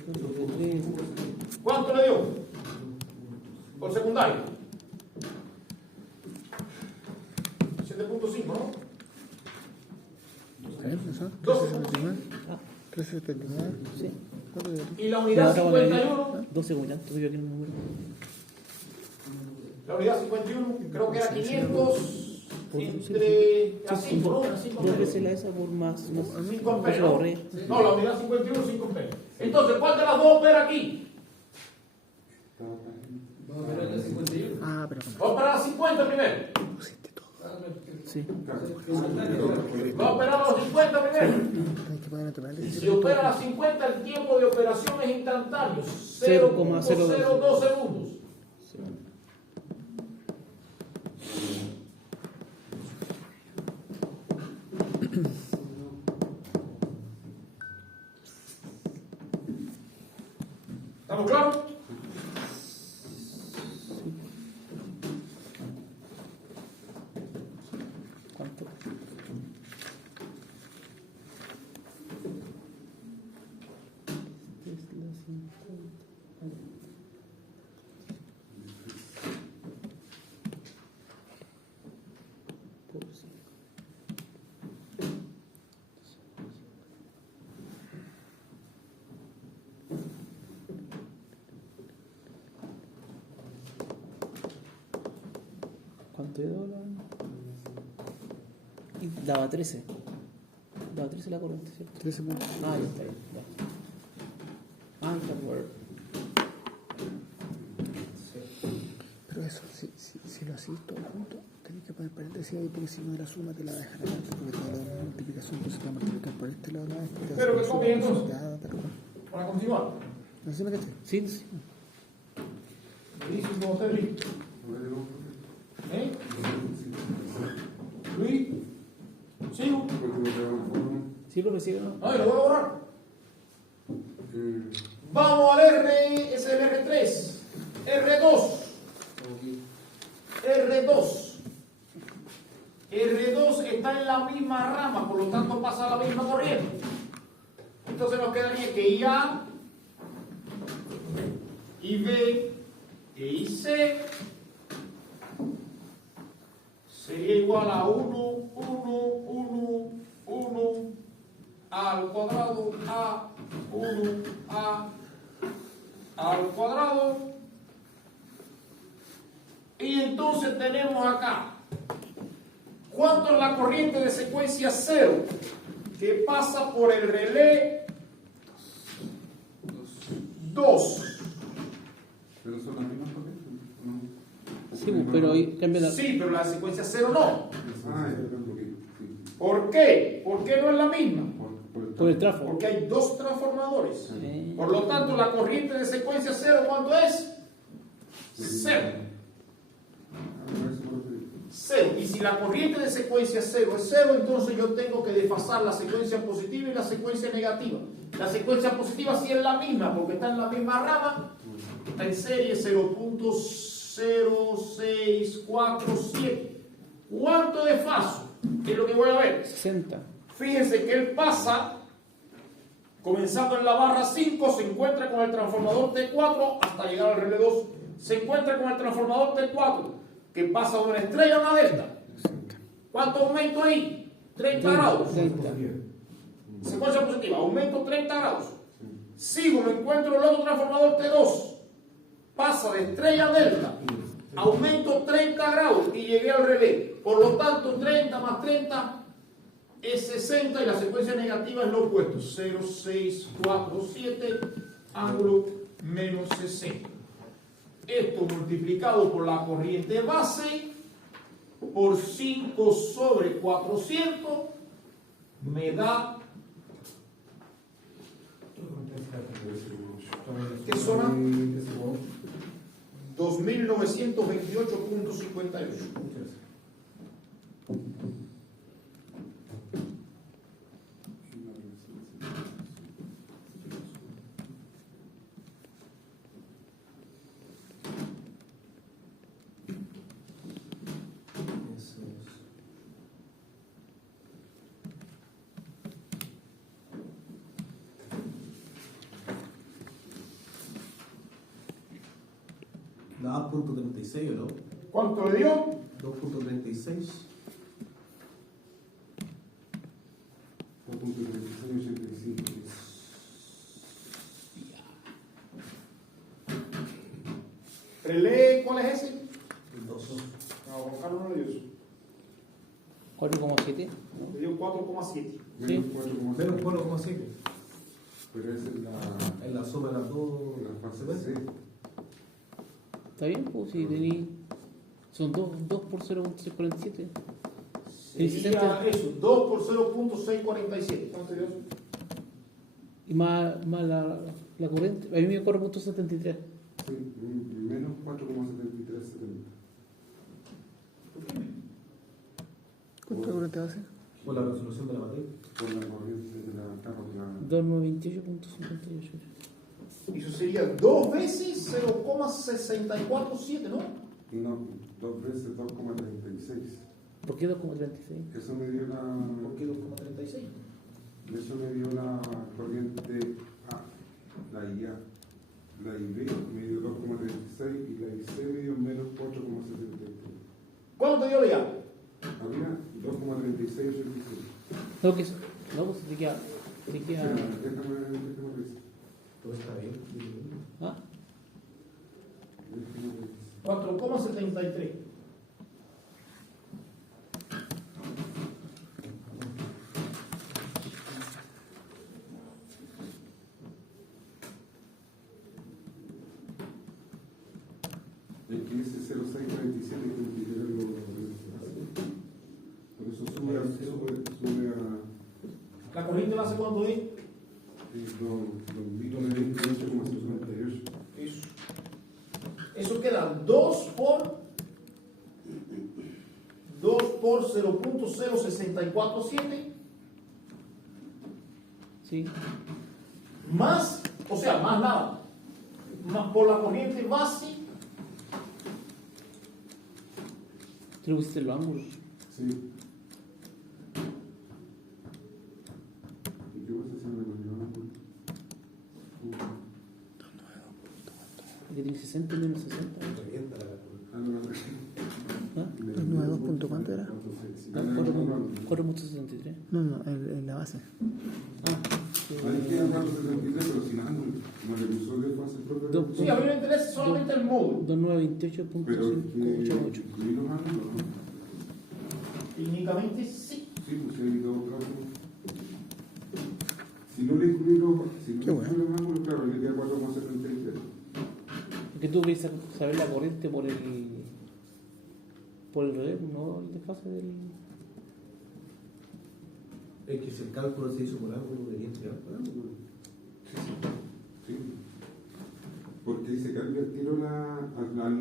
3. ¿Cuánto le dio? Por secundario. 7.5, ¿no? ¿Eso? 12.5. 379. Sí. ¿Cuánto te dio? Y la unidad 51, 12 segundos, estoy yo aquí en el número. la unidad 51, creo que era 500 entre a 5, ¿no? A 5 Dos veces la esa por más. 5 no se amperes, lo ¿no? ahorré. No, la unidad 51, 5 amperes. Entonces, ¿cuál de las dos opera aquí? Vamos a ver la 51. Ah, pero Vamos a operar a 50 primero. pusiste todo. Sí. Va a operar a los 50 primero. Tienes que poner natural. Si opera a las 50, el tiempo de operación es instantáneo. 0,02 0,02 segundos. ¿Estamos claros? ¿Cuánto? Tesla 50. Por 5. ¿Cuánto de dólar? Y daba 13. Daba 13 la corriente, ¿cierto? 13 puntos. Ah, ya está bien. Ya. Ah, está bueno. Pero eso, si lo haces todo junto, tenés que poner paréntesis ahí porque si no de la suma te la dejan aparte porque te va a dar una multiplicación, entonces te va a multiplicar por este lado. Pero que copie entonces. Ya, pero bueno. Para continuar. No sé me caché. Sí, sí. Buenísimo, usted, Luis. ¿Eh? Luis. ¿Sigo? Sí, pero sigue, ¿no? No, y lo voy a borrar. Vamos al R, ese es el R3. R2. R2 está en la misma rama, por lo tanto pasa la misma corriente. Entonces nos quedaría que IA, IB e IC sería igual a 1 al cuadrado a 1 a al cuadrado. Y entonces tenemos acá, ¿cuánto es la corriente de secuencia 0 que pasa por el relé 2? Pero son las mismas corrientes. Sí, pero ahí cambia la. Sí, pero la de secuencia 0 no. Ah, ya, sí. ¿Por qué? ¿Por qué no es la misma? Por el tráfico. Porque hay dos transformadores. Por lo tanto, la corriente de secuencia 0, ¿cuánto es? 0. 0. Y si la corriente de secuencia 0 es 0, entonces yo tengo que desfasar la secuencia positiva y la secuencia negativa. La secuencia positiva sí es la misma, porque está en la misma rama. Está en serie 0.0647. ¿Cuánto desfaso? ¿Qué es lo que voy a ver? 60. Fíjense que él pasa, comenzando en la barra 5, se encuentra con el transformador T4 hasta llegar al relé 2. Se encuentra con el transformador T4, que pasa de una estrella a una delta. ¿Cuánto aumento ahí? 30 grados. 30. Secuencia positiva, aumento 30 grados. Sigo, me encuentro el otro transformador T2. Pasa de estrella a delta. Aumento 30 grados y llegué al relé. Por lo tanto, 30 más 30 es 60 y la secuencia negativa es lo opuesto. 0, 6, 4, 7, ángulo menos 60. Esto multiplicado por la corriente base por 5 sobre 400 me da, ¿qué zona? 2928.58. Da 2.36, ¿o no? ¿Cuánto le dio? 2.36. 2.3685. ¿Relé cuál es ese? El 2. No, Juan Carlos no le dio eso. 4,7. Le dio 4,7. Menos 4,7. Menos 4,7. Pero esa es En la suma de las dos. la fase C. ¿Está bien? Pues si tení. Son 2 por 0,647. Sería eso, 2 por 0.647. ¿Cuánto dio eso? Y más la corriente. A mí me dio 4,73. Sí, menos 4,7370. ¿Cuánto corriente va a ser? Por la resolución de la matriz. Por la corriente de la carga. 2928.58. Y eso sería 2 veces 0,647, ¿no? Y no, 2 veces 2,36. ¿Por qué 2,36? Eso me dio la. ¿Por qué 2,36? Eso me dio la corriente A, la IA. La IB me dio 2,36 y la IC me dio menos 4,73. ¿Cuánto te dio ya? Había 2,36 86. No, que eso. No, pues te queda. Déjame revisar. Todo está bien. ¿Ah? Déjame revisar. 4,73. Es que ese 0647 que me tiraron los. Por eso sube a. ¿La corriente base cuánto es? 2028,58. Eso. Eso queda 2 por 0.0647 Sí. más, o sea, más nada, más por la corriente base. Tú le pusiste los ángulos. Sí. ¿Y qué pasa si me volvió una cuenta? Porque tiene 60 y menos 60. Revienta la calculadora. Ah, no, no. ¿Ah? ¿292 punto cuánto era? 4,73. No, en la base. Ah, Ahí queda 473, pero sin ángulo. No le puso de fase propia. Dos. Sí, a mí me interesa solamente el módulo. 2928.588. incluir los ángulos, ¿no? Técnicamente sí. Sí, pues he evitado cálculos. Si no le incluí los ángulos, claro, le queda 4,73. Porque tú quieres saber la corriente por el relé, no el desfase del. Es que si el cálculo se hizo por ángulo, debería entregar por ángulo. Sí. Porque ahí se cambia el tiro al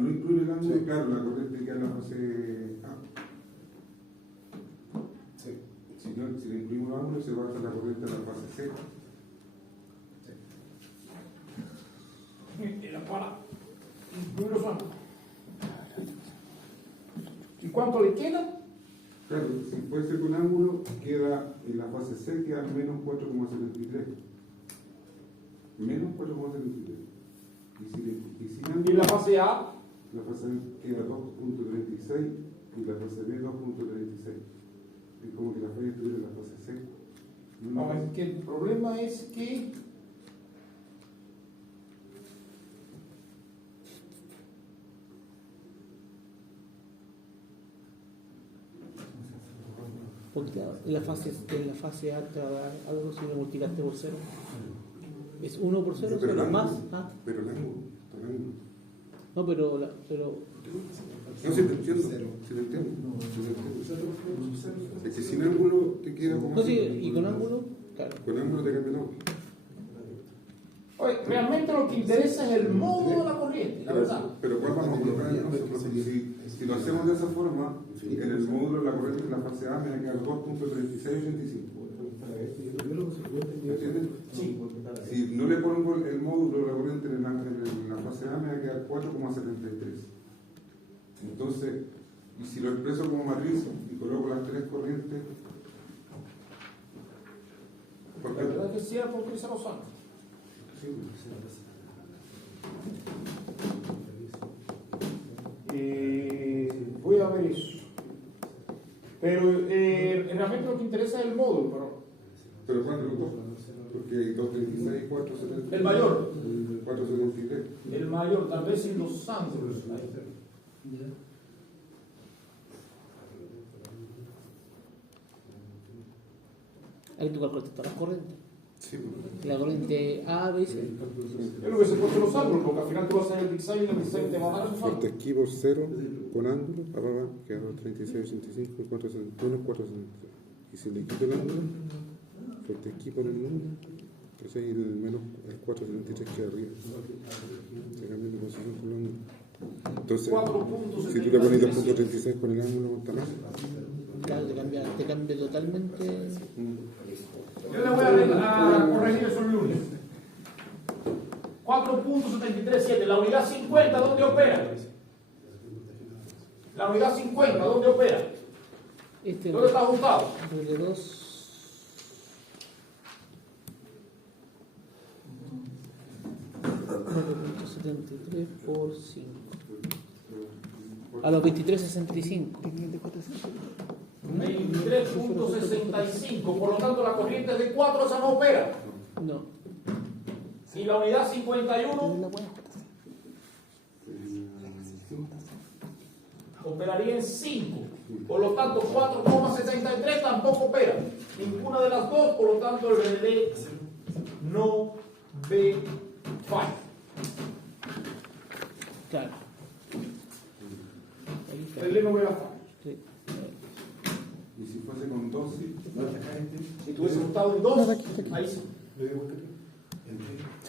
no incluir el ángulo, claro, la corriente queda en la fase A. Sí. Si le incluimos los ángulos, se va a hacer la corriente en la fase C. Era para incluir los ángulos. ¿Y cuánto le queda? Claro, si fuese con ángulo, queda en la fase C, queda menos 4,73. Menos 4,73. Y sin ¿Y ángulo, la fase A? la fase A queda 2,36 y la fase B 2,36. Es como que la falla estuviera en la fase C. No, es que el problema es que Porque claro, en la fase A te va a dar algo si lo multiplicaste por 0. Es 1 por 0, Pero el 0 ángulo, más. Ah, pero el ángulo, el ángulo. no, pero No, sí te entiendo, sí te entiendo. Es que sin ángulo te queda como... no, sí, y con ángulo, claro. Con ángulo te cambia todo. oye, realmente lo que interesa es el modo de la corriente, la verdad. Pero ¿cuál vamos a colocar entonces? Porque si lo hacemos de esa forma, en el módulo de la corriente en la fase A me va a quedar 2.3685. ¿Entiendes? Sí. Si no le pongo el módulo de la corriente en la fase A me va a quedar 4,73. Entonces, y si lo expreso como matriz y coloco las tres corrientes, La verdad es que sí era por utilizar los ángulos. Voy a ver eso. Pero realmente lo que interesa es el módulo. pero ¿cuál de los dos? Porque hay 236 y 473. El mayor. 473. El mayor, tal vez sin los ángulos. Hay que calcular todas las corrientes. Sí. La corriente A, B y C. Es lo que se puede los ángulos, porque al final tú vas a hacer el design y el design te va a dar esos Fuerte ángulos. aquí por 0 con ángulo, abajo queda 3685, 471, 473. Y si le quito el ángulo, fuerte aquí por el número, entonces ahí el menos el 473 queda arriba. Se cambia de posición con el ángulo. Entonces, si tú le pones 2.36 con el ángulo, ¿cuánto más? Claro, te cambia totalmente. Yo le voy a corregir eso el lunes. 4.737, la unidad 50, ¿dónde opera? La unidad 50, ¿dónde opera? ¿Dónde está ajustado? Doble 2. .73 por 5. A los 23.65. 23.65, por lo tanto la corriente de 4 esa no opera. No. Y la unidad 51 operaría en 5. Por lo tanto 4,63 tampoco opera. Ninguna de las dos, por lo tanto el relé no ve falla. Claro. El relé no ve la falla. Sí. Y si fuese con 2, sí. Si tuviese estado en 2, ahí sí.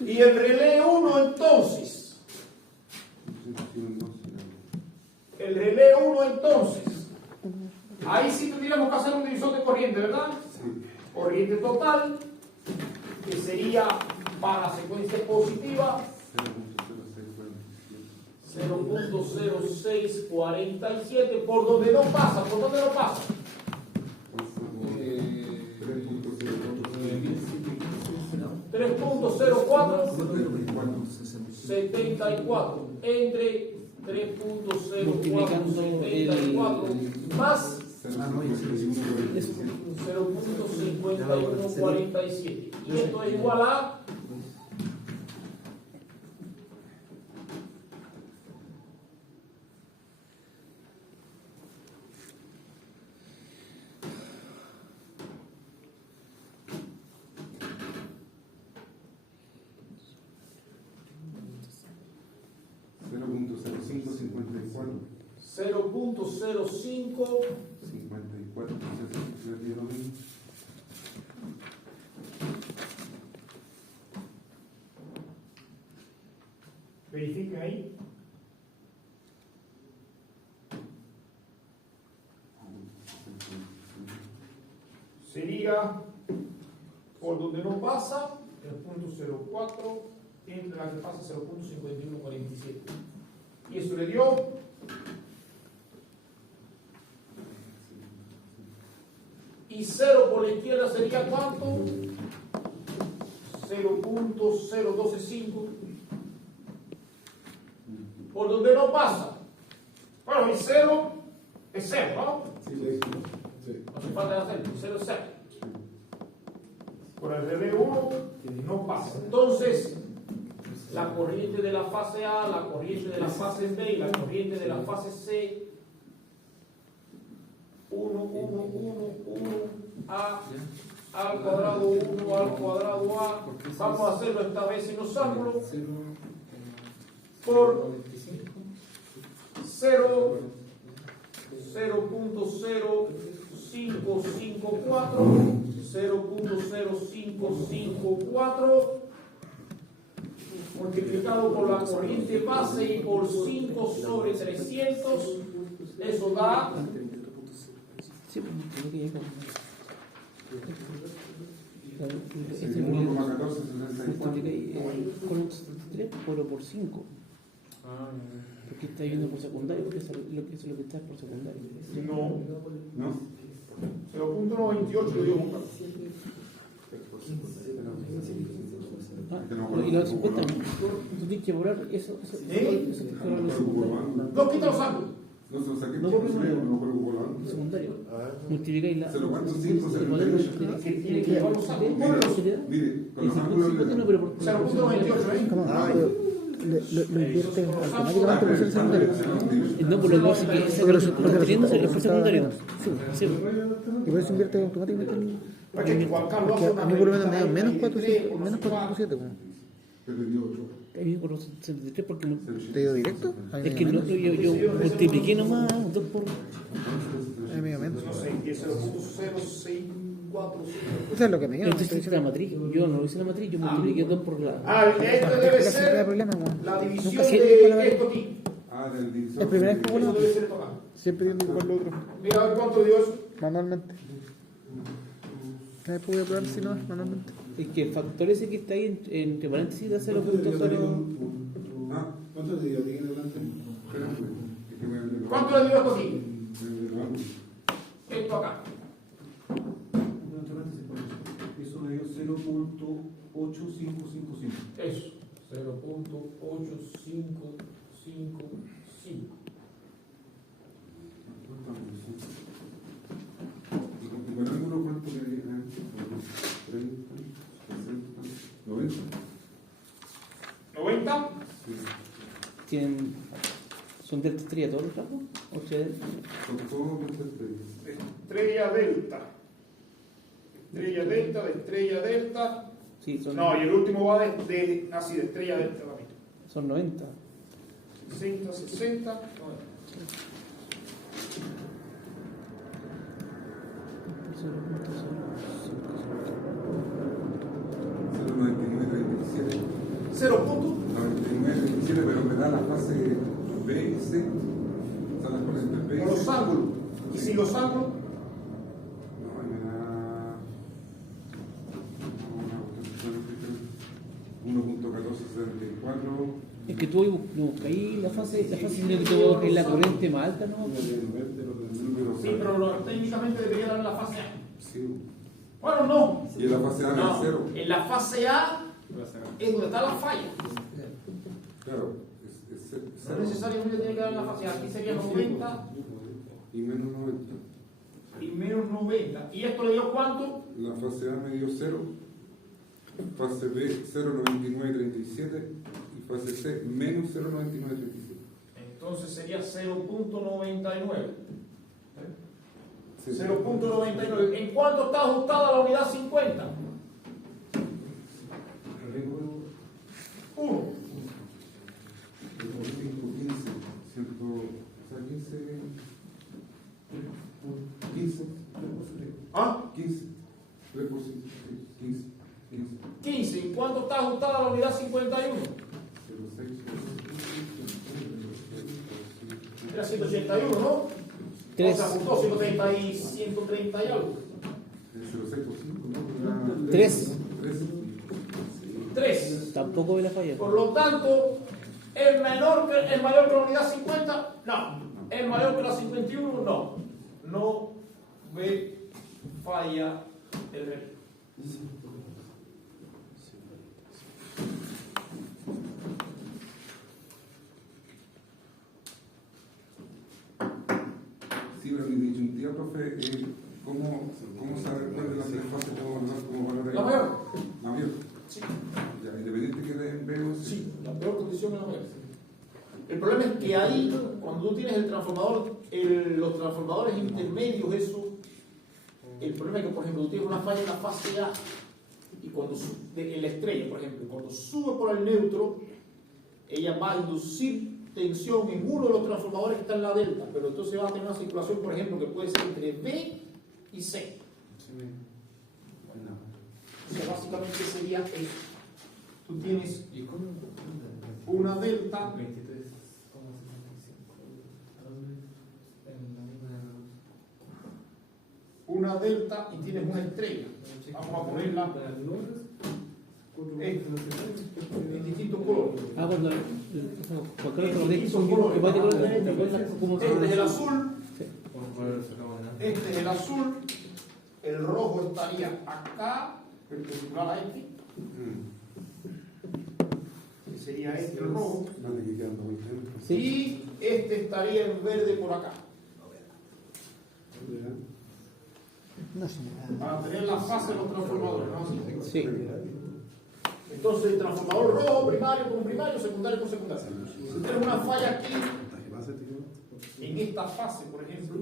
Y el relé 1 entonces. El relé 1 entonces. Ahí sí tendríamos que hacer un divisor de corriente, ¿verdad? Sí. Corriente total, que sería para secuencia positiva 0.0647, por donde no pasa, ¿por dónde no pasa? 3.04 74 entre 3.0474 más 0.5147. Y esto es igual a 0.05 verifica ahí. Sería por donde no pasa el punto 0.04 entre la que pasa 0.5147. Y eso le dio 0 por la izquierda sería ¿cuánto? 0.0125. Por donde no pasa. Bueno, y 0 es 0, ¿no? Sí. No hace falta hacer, 0 es 0. Por el RB1 no pasa. Entonces, la corriente de la fase A, la corriente de la fase B y la corriente de la fase C, 1 A al cuadrado 1 al cuadrado A, vamos a hacerlo esta vez sin los ángulos, por 0.0554 multiplicado por la corriente base y por 5 sobre 300, eso da Sí, pues, tiene que llegar. Sí, 1,1474. Con un 3 por 5. Porque está yendo por secundario, porque eso es lo que está por secundario. no, ¿No? 0.98 lo dio Juan Carlos. Y los 50 tú tienes que borrar eso te fueron los secundarios. No, quita los ángulos. No se lo saqué No, por pero primero, no. no por el volante. Secundario. Multiplicáis la. ¿Se lo cuánto? 5, el modelo de- Tiene que llevar los ángulos. Mire, con El los ángulos. 51, pero por 0.98, ¿eh? ¿Cómo? Pero lo invierte automáticamente por ser secundario. No, por lo que pasa es que ese lo está teniendo es por secundario. Sí. Y por eso invierte automáticamente el. Porque Juan Carlos Porque hace a una mí por lo menos me da pregunta menos y 4,7. por Menos su 4,7. como. Que le dio 8. A mí por los 63 porque no. ¿Te dio directo? A mí Es me que dio no, menos. yo multipliqué nomás 2 por. A mí me dio menos. No sé, y es 0.0645. Eso es lo que me dio. Esto hiciste la matriz. Yo no hice la matriz, yo multipliqué 2 por la. Este debe Casi no hay ser problema, weón. la división Nunca siempre con la de matriz. esto aquí. Ah, del divisor. Es primera vez que Eso vuelvo. debe ser esto acá. Siempre yendo igual lo otro. Mira a ver cuánto dio eso. Manualmente. Ahí pude probar si no es manualmente. Es que el factor ese que está ahí entre paréntesis da 0.0. Ah, ¿Cuánto le dio? ¿Tiene delante? espérame. Es que me- ¿Cuánto le dio esto aquí? me- Esto acá. Eso le dio 0.8555. Eso. 0.8555. ¿Y con ángulo cuánto le dio? 30, 60, 90. 90. Sí. Tienen. ¿Son delta estrella todos los campos? ¿O sea, Con todo muchas estrellas. Estrella delta. Estrella delta, de estrella delta. sí, son, No, y el último va de así, de estrella delta también. son 90. 60, 60. 90. Cero 99,37. 99,37, pero me da la fase B y C. Son las corrientes B y Con los C. ángulos. Y sin los ángulos, No, ahí me da. 1.1474. Es que tú no buscáis la fase, sino que tú buscáis la corriente más alta, ¿no? sí, pero técnicamente debería dar en la fase A. Sí. Bueno, no. Y en la fase A me da No, 0. en la fase A es donde está la falla. Claro, es No 0. necesariamente tiene que dar en la fase A. Aquí sería 90 Y menos 90. y menos 90. ¿Y esto le dio cuánto? La fase A me dio 0. Fase B 0,9937. Y fase C menos 0,9937. Entonces sería 0.99. Sí. 0.99. ¿En cuánto está ajustada la unidad 50? 1. 15. ¿Ah? 15. 3 por 5. 15. 15. 15. ¿En cuánto está ajustada la unidad 51? 06. Era 181, ¿no? Tres. O sea, ajustó 130 y algo. 06 por 5, ¿no? 3. 3. 3. Tampoco ve la falla. Por lo tanto, ¿es mayor que la unidad 50? No. ¿Es mayor que la 51? No. No ve falla el reloj. Sí, pero mi disyuntiva, profe, ¿Cómo saber cuál de las tres fases podemos hablar como valor? La mayor. La mayor. Sí. Ya, independiente que de B o C. Sí, la peor condición es la mayor. El problema es que ahí, cuando tú tienes el transformador, los transformadores intermedios, eso, el problema es que, por ejemplo, tú tienes una falla en la fase A y cuando en la estrella, por ejemplo, cuando sube por el neutro, ella va a inducir tensión en uno de los transformadores que está en la delta, pero entonces va a tener una circulación, por ejemplo, que puede ser entre B y C. O sea, básicamente sería esto. Tú tienes una delta y tienes una estrella. Vamos a ponerla en distintos colores. Ah, cuando Este es el azul, este es el azul, el rojo estaría acá, perpendicular a este, que sería este el rojo, Vale, que quedan 2 ejemplos. y este estaría en verde por acá, No se me da. para tener la fase de los transformadores, ¿no? Así. Sí. Entonces el transformador rojo, primario con primario, secundario con secundario. Si tienes una falla aquí, en esta fase, por ejemplo,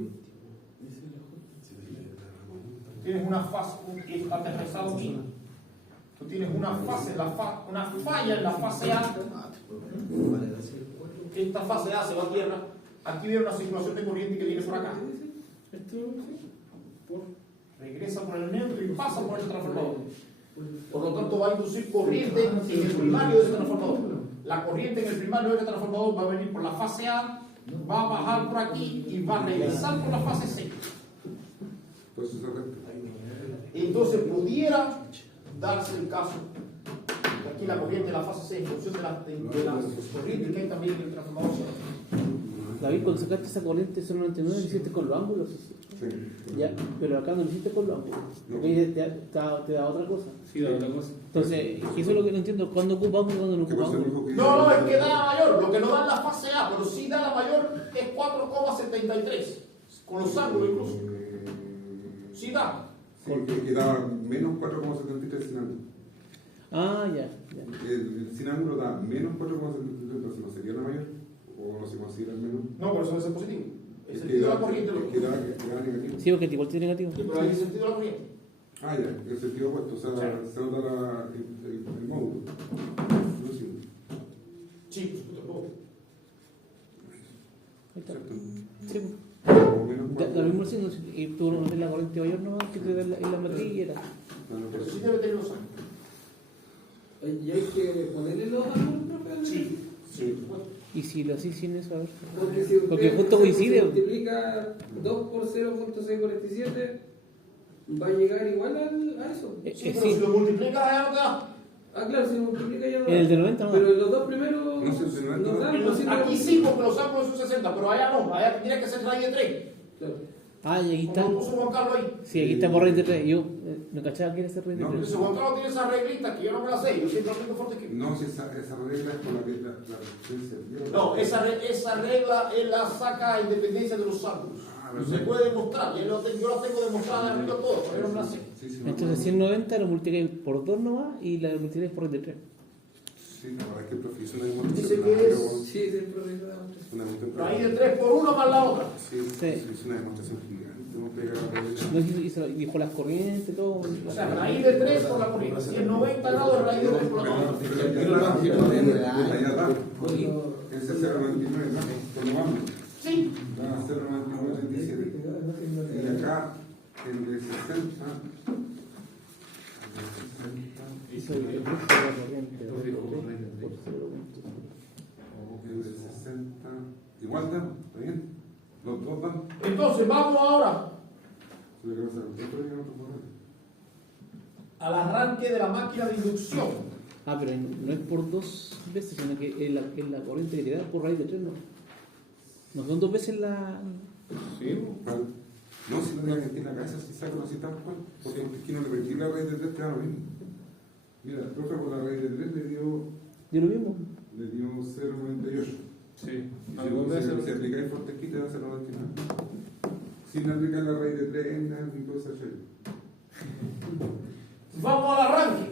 tienes una fase, está aterrizado aquí. Tú tienes una fase, una falla en la fase A. Esta fase A se va a tierra. Aquí viene una circulación de corriente que viene por acá. Regresa por el neutro y pasa por el transformador. Por lo tanto, va a inducir corriente en el primario de ese transformador. La corriente en el primario de este transformador va a venir por la fase A, va a bajar por aquí y va a regresar por la fase C. Entonces, Entonces pudiera darse el caso que aquí la corriente de la fase C en función de las corrientes que hay también en el transformador C. David, cuando sacaste esa corriente 099 lo hiciste con los ángulos. sí. Ya, pero acá no lo hiciste con los ángulos. Porque ahí te da otra cosa. Sí, la otra cosa. Entonces, eso es lo que no entiendo. ¿Cuándo ocupa ángulo y cuándo no ¿Qué ocupa pasa? ángulo? No, es que da la mayor. Lo que no da en la fase A, pero sí da la mayor es 4,73. Con los ángulos incluso. Sí da. Sí, que da menos 4,73 sin ángulo. Ah, ya. El sin ángulo da menos 4,73, entonces no sería la mayor. O no se considera el menor. No, por eso debe ser positivo. El Es sentido de la que corriente lo da negativo. Sí, porque igual tiene negativo. Sí, pero hay el sentido de la corriente. Ah, ya, el sentido opuesto, o sea, se nota el módulo. No es igual. Sí, por supuesto. Ahí está. ¿Cierto? Sí, O menos da lo mismo signo. Y tú no ves la corriente mayor nomás que te da en la matriz y era. Pero sí debe tener los ángulos. ¿Y hay que ponerle los ángulos, profe? Sí, sí, por supuesto. Y si lo haces sin eso, a ver. Porque si usted Porque justo coincide. se multiplica 2 por 0.647, va a llegar igual a eso. Sí, pero si lo multiplicas allá no te da. Ah, claro, si lo multiplica ya no. En el de 90 no. Pero los dos primeros No sé, si no es nos todo. dan En los- Aquí sí, porque los ángulos son 60, pero allá no. Allá tendría que ser raíz de 3. Claro. Ah, y aquí está. Como lo puso Juan Carlos ahí. Sí, aquí está por raíz de 3. Yo no cachaba que era ese raíz de No, 3. Entonces Juan Carlos tiene esa reglita que yo no me la sé. Yo siempre aprendo fuerte que. No, si esa regla es con la resistencia. No, esa regla él la saca a independencia de los ángulos. Ah, Se perfecto. puede demostrar. Yo la tengo demostrada arriba todo, pero yo no me la sé. Sí, sí, me Entonces acuerdo. 190 lo multiplicáis por 2 nomás y la multiplicáis por raíz de 3. Sí, la verdad es que el profe hizo una demostración. Dice que pero es- Sí, sí, profesor. una demostración. Raíz de 3 por 1 más la otra. Sí, sí, hizo una demostración gigante. No pega la regla. No dijo las corrientes, todo. O sea, raíz de 3 por la corriente. Si es 90 grados, raíz de 3 por la corriente. Ese es 0,99, ¿no? Por lo vamos. Sí. Da 0,9937. Y acá, el de 60. Hizo el flujo de la corriente. El de 60. Igual da, ¿está bien? Los dos dan. Entonces, vamos ahora Se le pasa al otro y al otro por ahí. al arranque de la máquina de inducción. Ah, pero no es por 2 veces, sino que es la corriente que te da por raíz de 3, no. No son 2 veces la. ¿Cuál? No, si no digan que tiene la cabeza, si saca así tal cual. Porque aquí no le perdí la raíz de 3, te da lo mismo. Mira, el profe por la raíz de 3 le dio ¿De lo mismo? 0,98. Sí. Y si aplicáis Fortesquí te da 0,99. Sin aplicar la raíz de 3 y todo ese show. Vamos al arranque.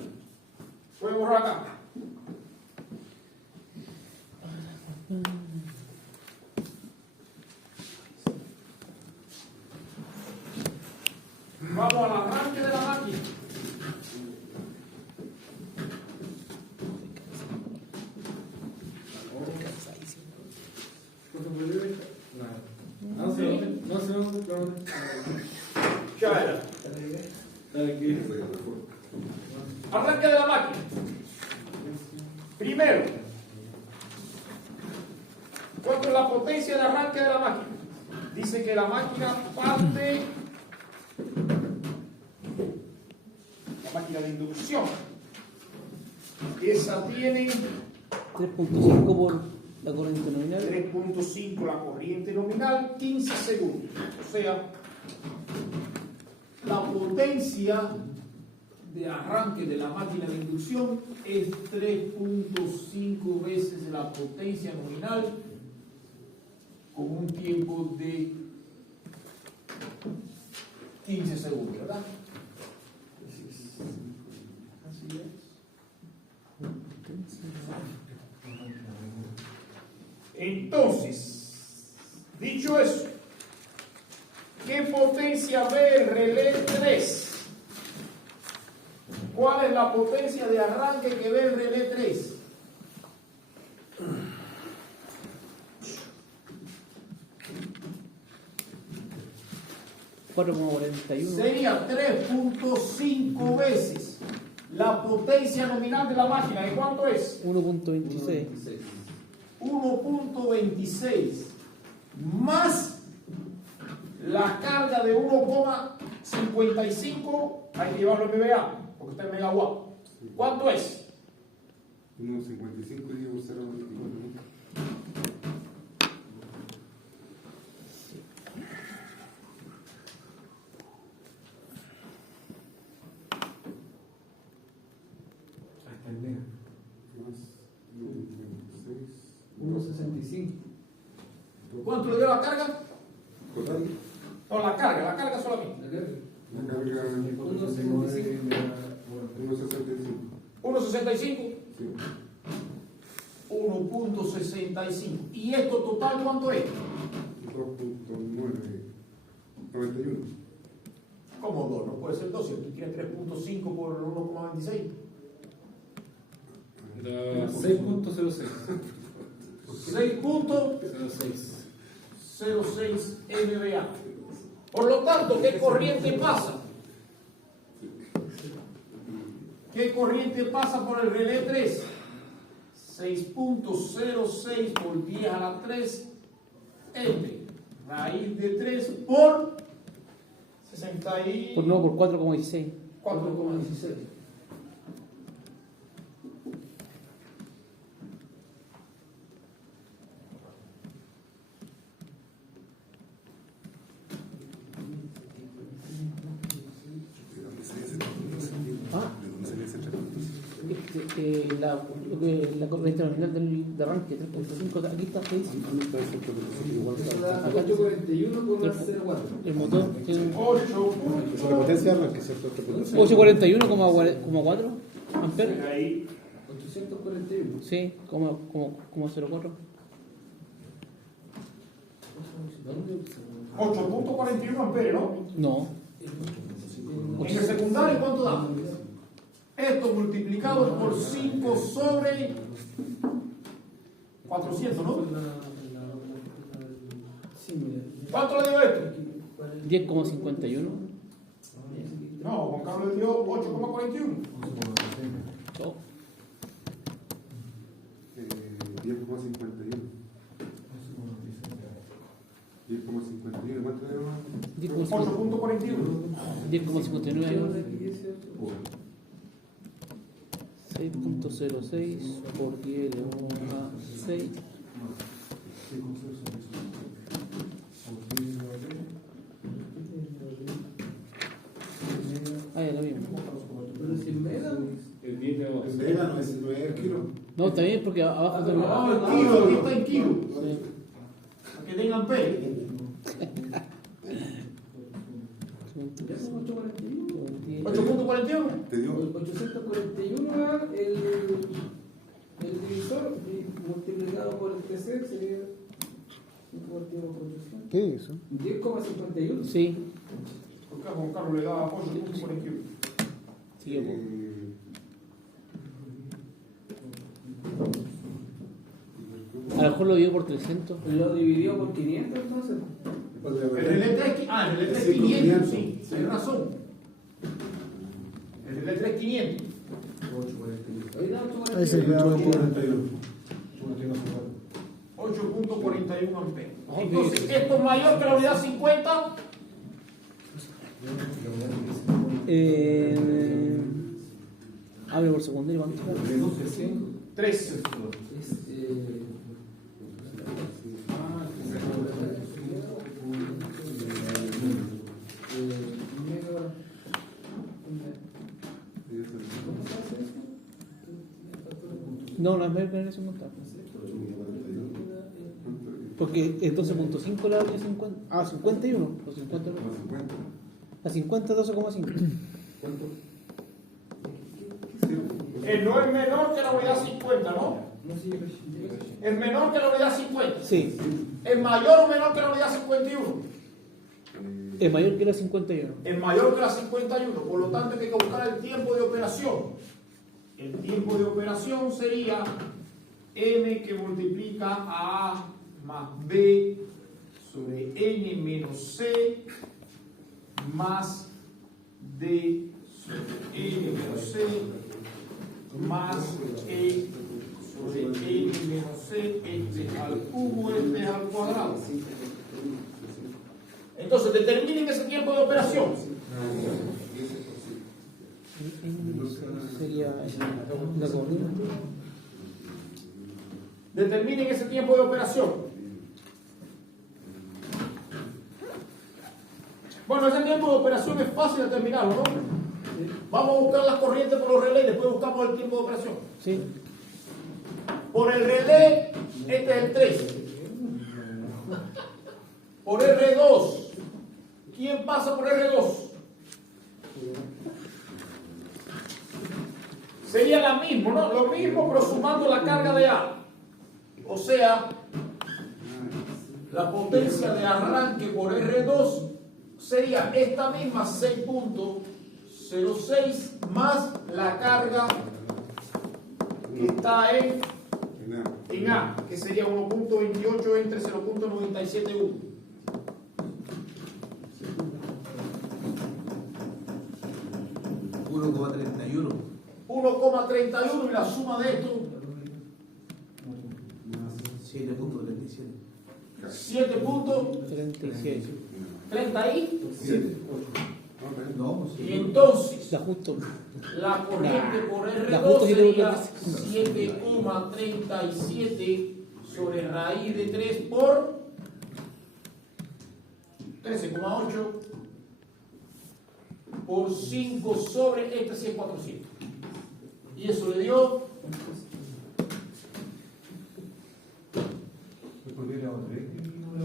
Voy a borrar acá. Vamos al arranque de la máquina. Ya era. Arranque de la máquina. Primero, ¿cuánto es la potencia de arranque de la máquina? Dice que la máquina parte, la máquina de inducción, esa tiene 3.5 por la corriente nominal. 3.5 la corriente nominal, 15 segundos. O sea, la potencia de arranque de la máquina de inducción es 3.5 veces la potencia nominal con un tiempo de 15 segundos, ¿verdad? Así es. Entonces, dicho eso, ¿qué potencia ve el relé 3? ¿Cuál es la potencia de arranque que ve el relé 3? Sería 3.5 veces la potencia nominal de la máquina. ¿Y cuánto es? 1.26. 1.26 más la carga de 1,55, hay que llevarlo en MVA, porque está en megawatt. ¿Cuánto es? 1.55 y digo 0.24. Hasta el mega. Más 1.26. 1.65. ¿Cuánto le dio la carga? Total. No, la carga solamente. La carga 1.65. 1.65. 1.65. Sí. 1.65. ¿Y esto total cuánto es? 2.991. ¿Cómo 2? No puede ser 2, si aquí tiene 3.5 por 1,26. 6.06. 6.06 MVA. Por lo tanto, ¿qué corriente pasa? ¿Qué corriente pasa por el relé 3? 6.06 por 10 a la 3 M. Raíz de 3 por 60 y... Por 4,16. 4,16. La corriente nominal de arranque 3.5, aquí está, ¿qué dice? 841 con 0,4. El motor tiene 8. La potencia de arranque, ¿cierto? 841,4 amperes. Ahí. 841. Sí, como 0,4. 8.41 amperes, ¿no? No. En el secundario, ¿cuánto da? Esto multiplicado por 5 sobre 400, ¿no? ¿Cuánto le dio esto? 10,51. No, Juan Carlos le dio 8,41. Oh, 10,51. 10,51. ¿Cuánto era? 8.41. 10,59. 6.06 por 10 a 6. Ah, ya lo vimos. El vega no es 9 kilos. No, está bien porque abajo está No, el kilo, aquí está en kilo. Sí. Para que tengan P. Ya son 841. 8.41. Te dio 841 el divisor y multiplicado por el TC sería un cuarto por 800. ¿Qué es eso? 10,51. Sí. Porque a Juan Carlos le da 8.41. Sí, po. A lo mejor lo dio por 300. Lo dividió por 500 entonces. El relé 3, el relé 3 500, sí, hay razón. El relé 3 500. Ahí da Ahí se queda 8.41 amperes. Entonces, esto es mayor que la unidad 50. Abre por segundo y vamos a 3. No, no es medio que en ese montaje. Porque es 12.5 la de 50. Ah, 51. O 50. A 50, 12,5. No es menor que la unidad 50, ¿no? Es menor que la unidad 50. Sí. ¿Es mayor o menor que la unidad 51? Es mayor que la 51. Es mayor que la 51. Por lo tanto, hay que buscar el tiempo de operación. El tiempo de operación sería m que multiplica a A más B sobre n menos C más D sobre n menos C más E sobre n menos C, este al cubo, este al cuadrado. Entonces, determinen ese tiempo de operación. Sería la coordinada. Determinen ese tiempo de operación. Bueno, ese tiempo de operación es fácil determinarlo, ¿no? Vamos a buscar las corrientes por los relés y después buscamos el tiempo de operación. Sí. Por el relé, este es el 3. Por R2, ¿quién pasa por R2? Sería la misma, ¿no? Lo mismo, pero sumando la carga de A. O sea, la potencia de arranque por R2 sería esta misma 6.06 más la carga que está en A, que sería 1.28 entre 0.971. 1,31 y la suma de esto 7.37. 37. Y entonces La justo. la corriente por La justo R2 sí sería tengo 7,37 sobre raíz de 3 por 13,8 por 5 sobre este 100,400. Y eso le dio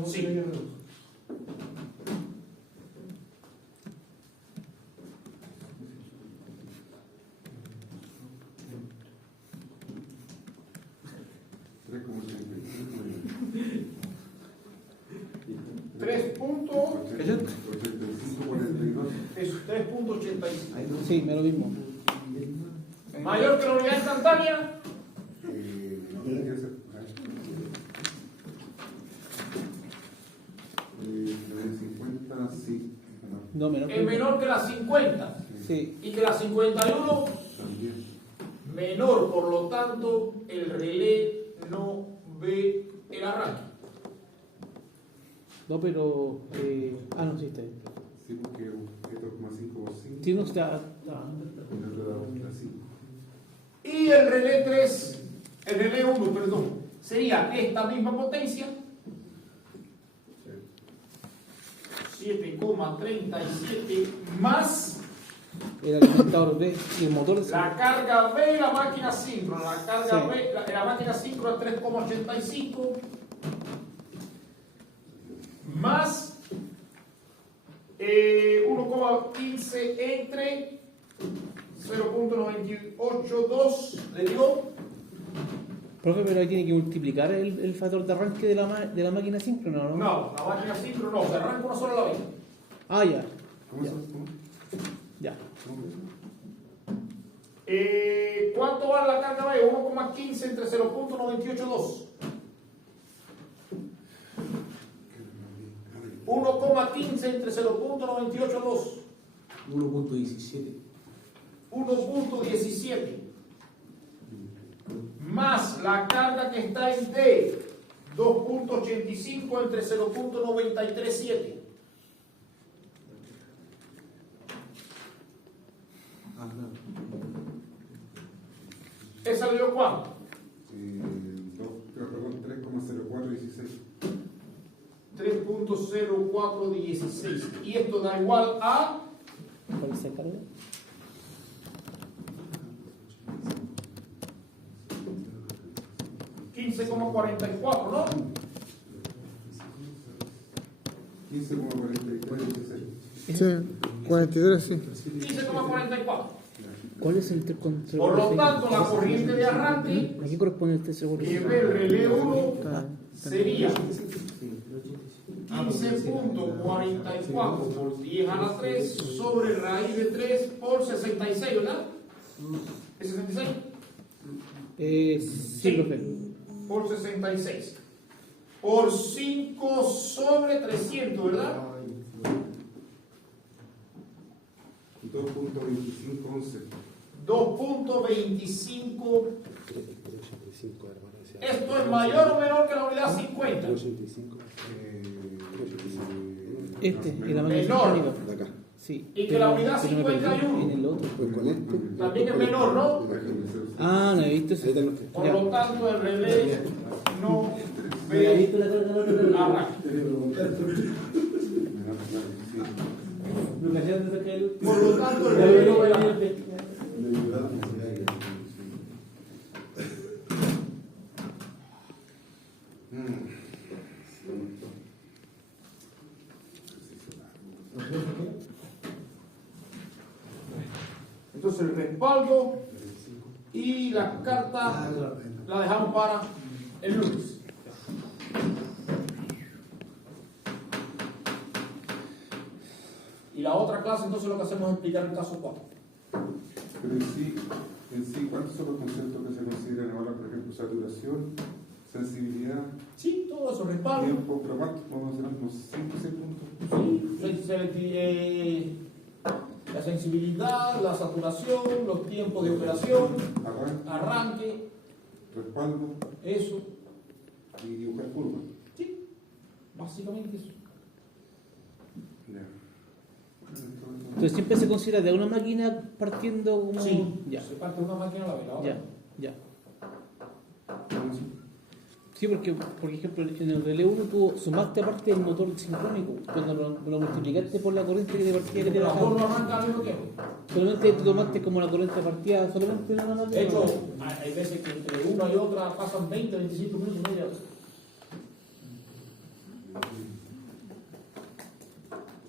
sí. Es 3.85. Sí, me lo mismo. Mayor que la unidad instantánea. No, menor. Es menor que la 50. Sí. Y que la 51 menor, por lo tanto el relé no ve el arranque. No, pero. No, sí, está bien. Sí, porque esto es más 5 por 5. Sí, no está. Y el relé 3, el relé 1, perdón, sería esta misma potencia, 7,37 más El alimentador B y el motor. la carga B y la máquina síncrona. La carga Sí. B, la máquina síncrona es 3,85 más 1,31 1,15 entre 0.982, ¿le digo? Profe, pero ahí tiene que multiplicar el factor de arranque de la máquina síncrona, ¿no? No, la máquina síncrona no, se arranca una sola a la vez. Ah, ya. ¿Cómo Ya. se llama? Ya. ¿Cuánto vale la carga B? 1,15 entre 0.982. 1,15 entre 0.982. 1.17. 1.17. Más la carga que está en D. 2.85 entre 0.937. ¿Esa le dio cuánto? 3,0416. 3.0416. Y esto da igual a ¿Cuál se carga? $15,44, ¿no? 15,4316. Sí, 43, sí. 15,44. ¿Cuál es el intercontrol? Por lo tanto, la corriente de arranque ¿A qué corresponde este seguro? que ve el relé 1 sería 15.44 por 10 a la 3 sobre raíz de 3 por 66, ¿verdad? ¿Es 66? Sí, profe. Por 66. Por 5 sobre 300, ¿verdad? 2.2511. 2.25. Esto es mayor o menor que la unidad 50. Este, en la máquina Menor. sincrónica. Sí. Y que la unidad pero me perdí 51. en el otro. También es menor, ¿no? Ah, no he visto eso. Por Ya. lo tanto, el relé no ¿No he ve visto la carga? arranque. ¿Lo cachaste de sacar el Por lo tanto, el relé no ve arranque. Entonces el respaldo y la carta la dejamos para el lunes. Y la otra clase entonces lo que hacemos es explicar el caso 4. Pero en sí, ¿cuántos son los conceptos que se consideran ahora? Por ejemplo, saturación, sensibilidad, Sí, todo eso, respaldo. tiempo, pero ¿cuántos? Vamos a hacer unos 5 o 6 puntos. Sí, la sensibilidad, la saturación, los tiempos de operación, arranque, Respaldo eso. y dibujar curvas. Sí, básicamente eso. Ya. Entonces siempre se considera de una máquina partiendo como... Sí, Ya, se parte una máquina a la vez. la otra. ya. Sí, porque, por ejemplo, en el relé 1 tú sumaste aparte el motor sincrónico. Cuando lo multiplicaste por la corriente que te partía que te Las dos no bajaba. arrancan al mismo tiempo. Solamente tú tomaste como la corriente partida solamente en una máquina. De hecho, hay veces que entre una y otra pasan 20, 25 minutos y media.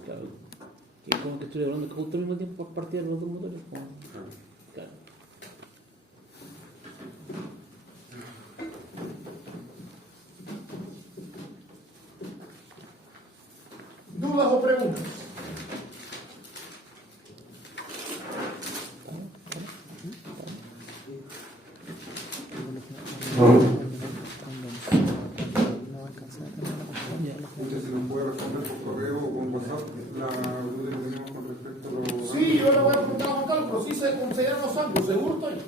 Claro. Que es como que estoy hablando que justo al mismo tiempo por partida de los dos motores. Como... Claro. ¿Dudas o preguntas? No va a alcanzar a tener la Usted se nos puede responder por correo o por WhatsApp la duda que teníamos con respecto a los... Sí, yo le voy a preguntar a Juan Carlos, pero sí se consideran los ángulos, seguro estoy. El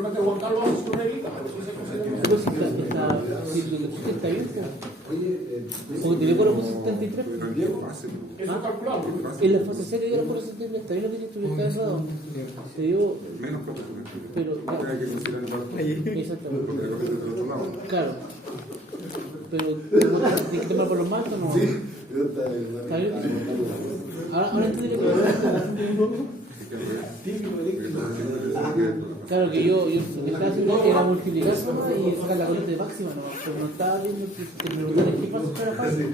problema es que Juan Carlos hace su reglita, pero sí se consideran los Pero ángulos. si lo que pusiste está bien, como te digo, lo puse 73. Pero el Diego hace. Eso es calculable. En la fase seria yo lo puse 73, está bien lo que yo estuve errado. Te digo, Menos que otros. pero... Hay que considerar el barco. Exactamente. Porque la cosa está del otro lado. Claro. Pero tienes que tomar por los marcos, ¿no? ¿Está bien? Ahora entiendo que claro que yo estaba haciendo era multiplicar y sacar la corriente máxima, ¿no? Pero no estaba viendo que me preguntaran qué pasa para la fase.